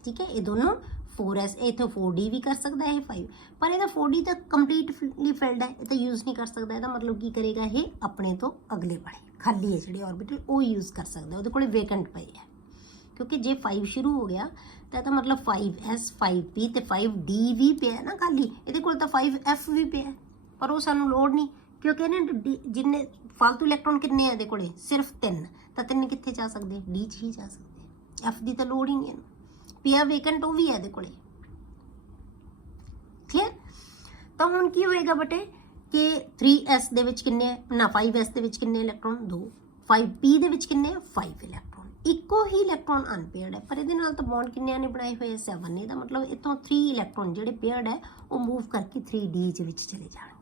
ਠੀਕ ਹੈ, ਇਹ ਦੋਨੋਂ 4s ਇੱਥੋਂ 4d ਵੀ ਕਰ ਸਕਦਾ ਹੈ, ਇਹ 5, ਪਰ ਇਹਦਾ 4d ਤਾਂ ਕੰਪਲੀਟਲੀ ਫਿਲਡ ਹੈ, ਇਹ ਤਾਂ ਯੂਜ਼ ਨਹੀਂ ਕਰ ਸਕਦਾ। ਇਹਦਾ ਮਤਲਬ ਕੀ ਕਰੇਗਾ, ਇਹ ਆਪਣੇ ਤੋਂ ਅਗਲੇ ਵਾਲੇ ਖਾਲੀ ਹੈ ਜਿਹੜੇ ਆਰਬਿਟਲ ਉਹ ਯੂਜ਼ ਕਰ ਸਕਦਾ, ਉਹਦੇ ਕੋਲੇ ਵੇਕੈਂਟ ਪਈ ਹੈ। ਕਿਉਂਕਿ ਜੇ 5 ਸ਼ੁਰੂ ਹੋ ਗਿਆ ਤਾਂ ਇਹਦਾ ਮਤਲਬ 5s 5p ਤੇ 5d ਵੀ ਪਿਆ ਨਾ ਖਾਲੀ, ਇਹਦੇ ਕੋਲ ਤਾਂ 5f ਵੀ ਪਿਆ, ਪਰ ਉਹ ਸਾਨੂੰ ਲੋੜ ਨਹੀਂ ਕਿਉਂਕਿ ਇਹਨੇ ਜਿੰਨੇ ਫालतू ਇਲੈਕਟ੍ਰੋਨ ਕਿੰਨੇ ਆ ਇਹਦੇ ਕੋਲੇ ਸਿਰਫ 3, ਤਾਂ 3 ਕਿੱਥੇ ਜਾ ਸਕਦੇ d 'ਚ ਹੀ ਜਾ ਸਕਦੇ, f ਦੀ ਤਾਂ ਲੋੜ ਹੀ ਨਹੀਂ ਇਹਨੂੰ, ਪਿਆ ਵੇਕੈਂਟ ਉਹ ਵੀ ਹੈ ਇਹਦੇ ਕੋਲੇ। ਕਲੀਅਰ? ਤਾਂ ਹੁਣ ਕੀ ਹੋਏਗਾ ਬੇਟੇ ਕਿ 3s ਦੇ ਵਿੱਚ ਕਿੰਨੇ ਨਾ 5s ਦੇ ਵਿੱਚ ਕਿੰਨੇ ਇਲੈਕਟ੍ਰੋਨ 2, 5p ਦੇ ਵਿੱਚ ਕਿੰਨੇ 5 ਇਲੈਕਟ੍ਰੋਨ, ਇੱਕੋ ਹੀ ਇਲੈਕਟ੍ਰੋਨ ਅਨਪੇਅਰਡ ਹੈ, ਪਰ ਇਹਦੇ ਨਾਲ ਤਾਂ ਬੌਂਡ ਕਿੰਨਿਆਂ ਨੇ ਬਣਾਏ ਹੋਏ 7 ਨੇ। ਇਹਦਾ ਮਤਲਬ ਇੱਥੋਂ 3 ਇਲੈਕਟ੍ਰੋਨ ਜਿਹੜੇ ਪੇਅਰਡ ਹੈ ਉਹ ਮੂਵ ਕਰਕੇ 3d ਦੇ ਵਿੱਚ ਚਲੇ ਜਾਣਗੇ।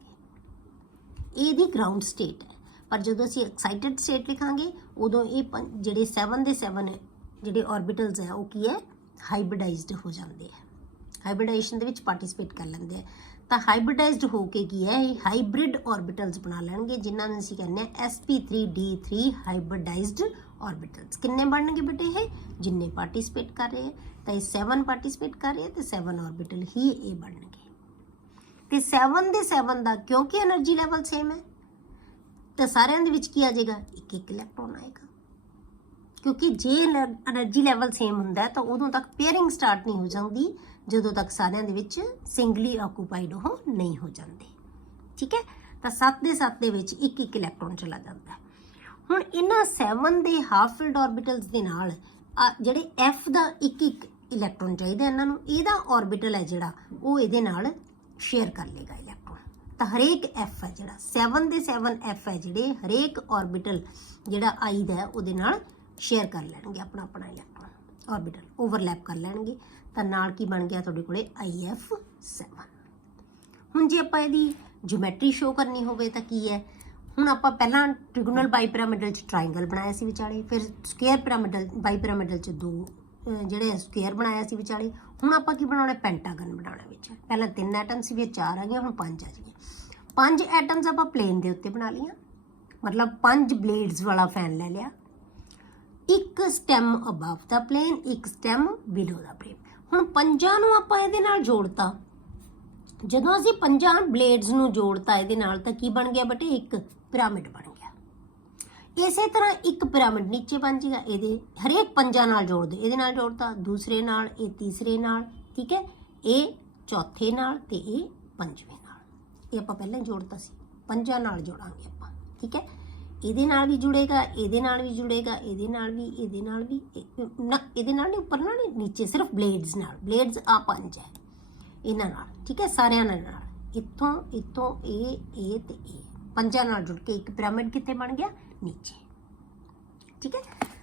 ਇਹਦੀ ਗਰਾਊਂਡ ਸਟੇਟ ਹੈ, ਪਰ ਜਦੋਂ ਅਸੀਂ ਐਕਸਾਈਟਡ ਸਟੇਟ ਲਿਖਾਂਗੇ ਉਦੋਂ ਇਹ ਜਿਹੜੇ 7 ਦੇ 7 ਜਿਹੜੇ ਆਰਬਿਟਲਸ ਹੈ ਉਹ ਕੀ ਹੈ ਹਾਈਬ੍ਰਿਡਾਈਜ਼ਡ ਹੋ ਜਾਂਦੇ ਹੈ, ਹਾਈਬ੍ਰਿਡਾਈਜੇਸ਼ਨ ਦੇ ਵਿੱਚ ਪਾਰਟਿਸਿਪੇਟ ਕਰ ਲੈਂਦੇ ਆ। ਤਾਂ ਹਾਈਬ੍ਰਿਡਾਈਜ਼ਡ ਹੋ ਕੇ ਕੀ ਹੈ ਇਹ ਹਾਈਬ੍ਰਿਡ ਆਰਬਿਟਲਸ ਬਣਾ ਲੈਣਗੇ, ਜਿਨ੍ਹਾਂ ਨੂੰ ਅਸੀਂ ਕਹਿੰਦੇ ਆ sp3d3 ਹਾਈਬ੍ਰਿਡਾਈਜ਼ਡ ਆਰਬਿਟਲਸ। ਕਿੰਨੇ ਬਣਨਗੇ ਬੇਟੇ ਇਹ ਜਿੰਨੇ ਪਾਰਟਿਸਿਪੇਟ ਕਰ ਰਹੇ ਹੈ, ਤਾਂ ਇਹ 7 ਪਾਰਟਿਸਿਪੇਟ ਕਰ ਰਹੇ ਤੇ 7 ਆਰਬਿਟਲ ਹੀ ਇਹ ਬਣਨਗੇ। ਤੇ 7 ਦੇ 7 ਦਾ ਕਿਉਂਕਿ એનર્ਜੀ ਲੈਵਲ ਸੇਮ ਹੈ ਤਾਂ ਸਾਰਿਆਂ ਦੇ ਵਿੱਚ ਕੀ ਆ ਜਾਏਗਾ, ਇੱਕ ਇੱਕ ਇਲੈਕਟ੍ਰੋਨ ਆਏਗਾ, ਕਿਉਂਕਿ ਜੇ એનર્ਜੀ ਲੈਵਲ ਸੇਮ ਹੁੰਦਾ ਹੈ ਤਾਂ ਉਦੋਂ ਤੱਕ ਪੇਅਰਿੰਗ ਸਟਾਰਟ ਨਹੀਂ ਹੋ ਜਾਂਦੀ ਜਦੋਂ ਤੱਕ ਸਾਰਿਆਂ ਦੇ ਵਿੱਚ ਸਿੰਗਲੀ ਆਕੂਪਾਈਡ ਉਹ ਨਹੀਂ ਹੋ ਜਾਂਦੇ। ਠੀਕ ਹੈ, ਤਾਂ 7 ਦੇ 7 ਦੇ ਵਿੱਚ ਇੱਕ ਇੱਕ ਇਲੈਕਟ੍ਰੋਨ ਚਲਾ ਜਾਂਦਾ ਹੈ। ਹੁਣ ਇਹਨਾਂ 7 ਦੇ ਹਾਫ ਫਿਲਡ ਆਰਬਿਟਲਸ ਦੇ ਨਾਲ ਜਿਹੜੇ F ਦਾ ਇੱਕ ਇੱਕ ਇਲੈਕਟ੍ਰੋਨ ਚਾਹੀਦਾ ਇਹਨਾਂ ਨੂੰ, ਇਹਦਾ ਆਰਬਿਟਲ ਹੈ ਜਿਹੜਾ ਉਹ ਇਹਦੇ ਨਾਲ ਸ਼ੇਅਰ ਕਰ ਲੇਗਾ ਇਲੈਕਟ੍ਰੋਨ। ਤਾਂ ਹਰੇਕ F ਹੈ ਜਿਹੜਾ 7 ਦੇ 7 F ਹੈ ਜਿਹੜੇ ਹਰੇਕ ਆਰਬਿਟਲ ਜਿਹੜਾ I ਦਾ ਹੈ ਉਹਦੇ ਨਾਲ ਸ਼ੇਅਰ ਕਰ ਲੈਣਗੇ ਆਪਣਾ ਆਪਣਾ ਇਲੈਕਟ੍ਰੋਨ ਆਰਬਿਟਲ, ਓਵਰਲੈਪ ਕਰ ਲੈਣਗੇ। ਤਾਂ ਨਾਲ ਕੀ ਬਣ ਗਿਆ ਤੁਹਾਡੇ ਕੋਲੇ IF7। ਹੁਣ ਜੇ ਆਪਾਂ ਇਹਦੀ ਜਿਓਮੈਟਰੀ ਸ਼ੋ ਕਰਨੀ ਹੋਵੇ ਤਾਂ ਕੀ ਹੈ, ਹੁਣ ਆਪਾਂ ਪਹਿਲਾਂ ਟ੍ਰਿਗੋਨਲ ਬਾਈਪਿਰਾਮਿਡਲ 'ਚ ਟ੍ਰਾਇੰਗਲ ਬਣਾਇਆ ਸੀ ਵਿਚਾਲੇ, ਫਿਰ ਸਕੁਅਰ ਪਿਰਾਮਿਡਲ ਬਾਈਪਿਰਾਮਿਡਲ 'ਚ 2 ਜਿਹੜੇ ਸਕੁਅਰ ਬਣਾਇਆ ਸੀ ਵਿਚਾਲੇ। ਹੁਣ ਆਪਾਂ ਕੀ ਬਣਾਉਣਾ, ਪੈਂਟਾਗਨ ਬਣਾਉਣਾ ਵਿੱਚ। ਪਹਿਲਾਂ 3 ਐਟਮ ਸੀ, ਫਿਰ 4 ਆ ਗਏ, ਹੁਣ 5 ਆ ਗਏ। 5 ਐਟਮਸ ਆਪਾਂ ਪਲੇਨ ਦੇ ਉੱਤੇ ਬਣਾ ਲਈਆਂ, ਮਤਲਬ 5 ਬਲੇਡਸ ਵਾਲਾ ਫੈਨ ਲੈ ਲਿਆ, ਇੱਕ ਸਟੈਮ ਅਬਵ ਦਾ ਪਲੇਨ, ਇੱਕ ਸਟੈਮ ਬਿਲੋ ਦਾ ਪਲੇਨ। ਹੁਣ 5 ਨੂੰ ਆਪਾਂ ਇਹਦੇ ਨਾਲ ਜੋੜਤਾ, ਜਦੋਂ ਅਸੀਂ 5 ਬਲੇਡਸ ਨੂੰ ਜੋੜਤਾ ਇਹਦੇ ਨਾਲ ਤਾਂ ਕੀ ਬਣ ਗਿਆ ਬੇਟੇ, ਇੱਕ ਪਿਰਾਮਿਡ ਬਣ ਗਿਆ। ਇਸੇ ਤਰ੍ਹਾਂ ਇੱਕ ਪਿਰਾਮਿਡ ਨੀਚੇ ਬਣ ਜਾਏਗਾ, ਇਹਦੇ ਹਰੇਕ 5 ਨਾਲ ਜੋੜ ਦੇ, ਇਹਦੇ ਨਾਲ ਜੋੜਤਾ, ਦੂਸਰੇ ਨਾਲ, ਇਹ ਤੀਸਰੇ ਨਾਲ, ਠੀਕ ਹੈ, ਇਹ ਚੌਥੇ ਨਾਲ ਤੇ ਇਹ 5ਵੇਂ ਨਾਲ। ਇਹ ਆਪਾਂ ਪਹਿਲਾਂ ਹੀ ਜੋੜਤਾ ਸੀ, 5 ਨਾਲ ਜੋੜਾਂਗੇ ਆਪਾਂ, ਠੀਕ ਹੈ। ਇਹਦੇ ਨਾਲ ਵੀ ਜੁੜੇਗਾ, ਇਹਦੇ ਨਾਲ ਵੀ ਜੁੜੇਗਾ, ਇਹਦੇ ਨਾਲ ਵੀ, ਇਹਦੇ ਨਾਲ ਵੀ, ਨਾ ਇਹਦੇ ਨਾਲ ਨਹੀਂ, ਉੱਪਰ ਨਾਲ ਨਹੀਂ, ਨੀਚੇ ਸਿਰਫ ਬਲੇਡਸ ਨਾਲ। ਬਲੇਡਸ ਆ 5 ਹੈ ਇਹਨਾਂ ਨਾਲ, ਠੀਕ ਹੈ, ਸਾਰਿਆਂ ਨਾਲ। ਇੱਥੋਂ ਇਹ ਤੇ ਇਹ 5 ਨਾਲ ਜੁੜ ਕੇ ਇੱਕ ਪਿਰਾਮਿਡ ਕਿੱਥੇ ਬਣ ਗਿਆ, ਨੀਚੇ, ਠੀਕ ਹੈ।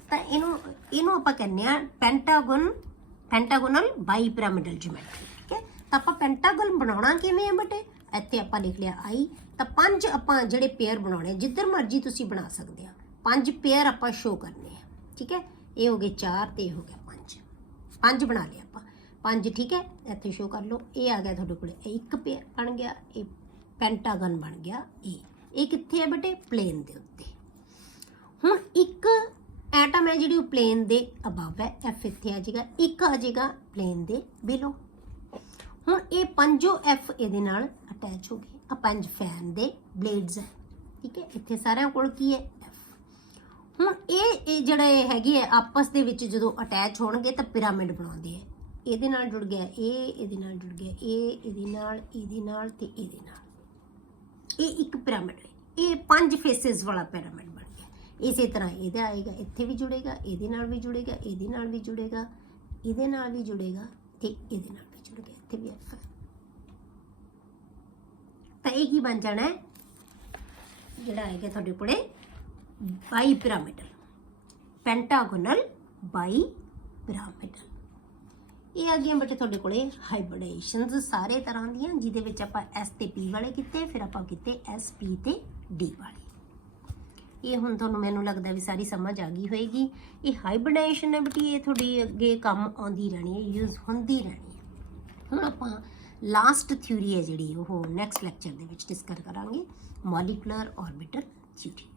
ਤਾਂ ਇਹਨੂੰ ਆਪਾਂ ਕਹਿੰਦੇ ਆ ਪੈਂਟਾਗੋਨਲ ਬਾਈ ਪਿਰਾਮਿਡਲ ਜਿਓਮੈਟਰੀ, ਠੀਕ ਹੈ। ਤਾਂ ਆਪਾਂ ਪੈਂਟਾਗਨ ਬਣਾਉਣਾ ਕਿਵੇਂ ਹੈ ਬੇਟੇ, ਇੱਥੇ ਆਪਾਂ ਲਿਖ ਲਿਆ I। ਤਾਂ 5 ਆਪਾਂ ਜਿਹੜੇ ਪੇਅਰ ਬਣਾਉਣੇ, ਜਿੱਧਰ ਮਰਜ਼ੀ ਤੁਸੀਂ ਬਣਾ ਸਕਦੇ ਆ, 5 ਪੇਅਰ ਆਪਾਂ ਸ਼ੋ ਕਰਨੇ ਆ, ਠੀਕ ਹੈ। ਇਹ ਹੋ ਗਏ 4 ਤੇ ਇਹ ਹੋ ਗਿਆ 5 ਬਣਾ ਲਿਆ ਆਪਾਂ 5, ਠੀਕ ਹੈ। ਇੱਥੇ ਸ਼ੋ ਕਰ ਲਓ, ਇਹ ਆ ਗਿਆ ਤੁਹਾਡੇ ਕੋਲੇ ਇੱਕ ਪੇਅਰ ਬਣ ਗਿਆ, ਇਹ ਪੈਂਟਾਗਨ ਬਣ ਗਿਆ। ਇਹ ਕਿੱਥੇ ਹੈ ਬੇਟੇ, ਪਲੇਨ ਦੇ ਉੱਤੇ। ਹੁਣ ਇੱਕ ਐਟਮ ਹੈ ਜਿਹੜੀ ਉਹ ਪਲੇਨ ਦੇ ਅਬਵ ਹੈ, F ਇੱਥੇ ਆ ਜਾਏਗਾ, ਇੱਕ ਆ ਜਾਏਗਾ ਪਲੇਨ ਦੇ ਬਿਲੋ। ਹੁਣ ਇਹ 5 F ਇਹਦੇ ਨਾਲ ਅਟੈਚ ਹੋ ਗਏ, ਆ 5 ਫੈਨ ਦੇ ਬਲੇਡਸ ਹੈ, ਠੀਕ ਹੈ। ਇੱਥੇ ਸਾਰਿਆਂ ਕੋਲ ਕੀ ਹੈ, F। ਹੁਣ ਇਹ ਜਿਹੜੇ ਹੈਗੇ ਆ ਆਪਸ ਦੇ ਵਿੱਚ ਜਦੋਂ ਅਟੈਚ ਹੋਣਗੇ ਤਾਂ ਪਿਰਾਮਿਡ ਬਣਾਉਂਦੇ ਆ। ਇਹਦੇ ਨਾਲ ਜੁੜ ਗਿਆ ਇਹ, ਇਹਦੇ ਨਾਲ ਜੁੜ ਗਿਆ ਇਹ, ਇਹਦੇ ਨਾਲ ਤੇ ਇਹਦੇ ਨਾਲ, ਇਹ ਇੱਕ ਪਿਰਾਮਿਡ ਹੈ। ਇਹ 5 ਫੇਸਿਸ ਵਾਲਾ ਪਿਰਾਮਿਡ ਬਣ ਗਿਆ। ਇਸੇ ਤਰ੍ਹਾਂ ਇਹਦਾ ਆਏਗਾ, ਇੱਥੇ ਵੀ ਜੁੜੇਗਾ, ਇਹਦੇ ਨਾਲ ਵੀ ਜੁੜੇਗਾ, ਇਹਦੇ ਨਾਲ ਵੀ ਜੁੜੇਗਾ, ਇਹਦੇ ਨਾਲ ਵੀ ਜੁੜੇਗਾ ਤੇ ਇਹਦੇ ਨਾਲ ਵੀ ਜੁੜ ਗਿਆ, ਇੱਥੇ ਵੀ F ਹੈ। ਤਾਂ ਇਹ ਕੀ ਬਣ ਜਾਣਾ ਹੈ, ਜਿਹੜਾ ਆਏਗਾ ਤੁਹਾਡੇ ਕੋਲੇ ਬਾਈ ਪਿਰਾਮਿਡਲ, ਪੈਂਟਾਗੋਨਲ ਬਾਈ ਪਿਰਾਮਿਡਲ। ਇਹ ਆ ਗਈਆਂ ਬੇਟੇ ਤੁਹਾਡੇ ਕੋਲੇ ਹਾਈਬ੍ਰਿਡਾਈਜੇਸ਼ਨਸ ਸਾਰੇ ਤਰ੍ਹਾਂ ਦੀਆਂ, ਜਿਹਦੇ ਵਿੱਚ ਆਪਾਂ S ਤੇ P ਵਾਲੇ ਕੀਤੇ, ਫਿਰ ਆਪਾਂ ਕੀਤੇ S P ਤੇ D ਵਾਲੇ। ਇਹ ਹੁਣ ਤੁਹਾਨੂੰ ਮੈਨੂੰ ਲੱਗਦਾ ਵੀ ਸਾਰੀ ਸਮਝ ਆ ਗਈ ਹੋਏਗੀ। ਇਹ ਹਾਈਬ੍ਰਿਡਾਈਜੇਸ਼ਨ ਹੈ ਬੇਟੀ, ਇਹ ਤੁਹਾਡੀ ਅੱਗੇ ਕੰਮ ਆਉਂਦੀ ਰਹਿਣੀ ਹੈ, ਯੂਜ਼ ਹੁੰਦੀ ਰਹਿਣੀ ਹੈ। ਹੁਣ ਆਪਾਂ ਲਾਸਟ ਥਿਊਰੀ ਹੈ ਜਿਹੜੀ ਉਹ ਨੈਕਸਟ ਲੈਕਚਰ ਦੇ ਵਿੱਚ ਡਿਸਕਸ ਕਰਾਂਗੇ, ਮੋਲੀਕੂਲਰ ਆਰਬਿਟਲ ਥਿਊਰੀ।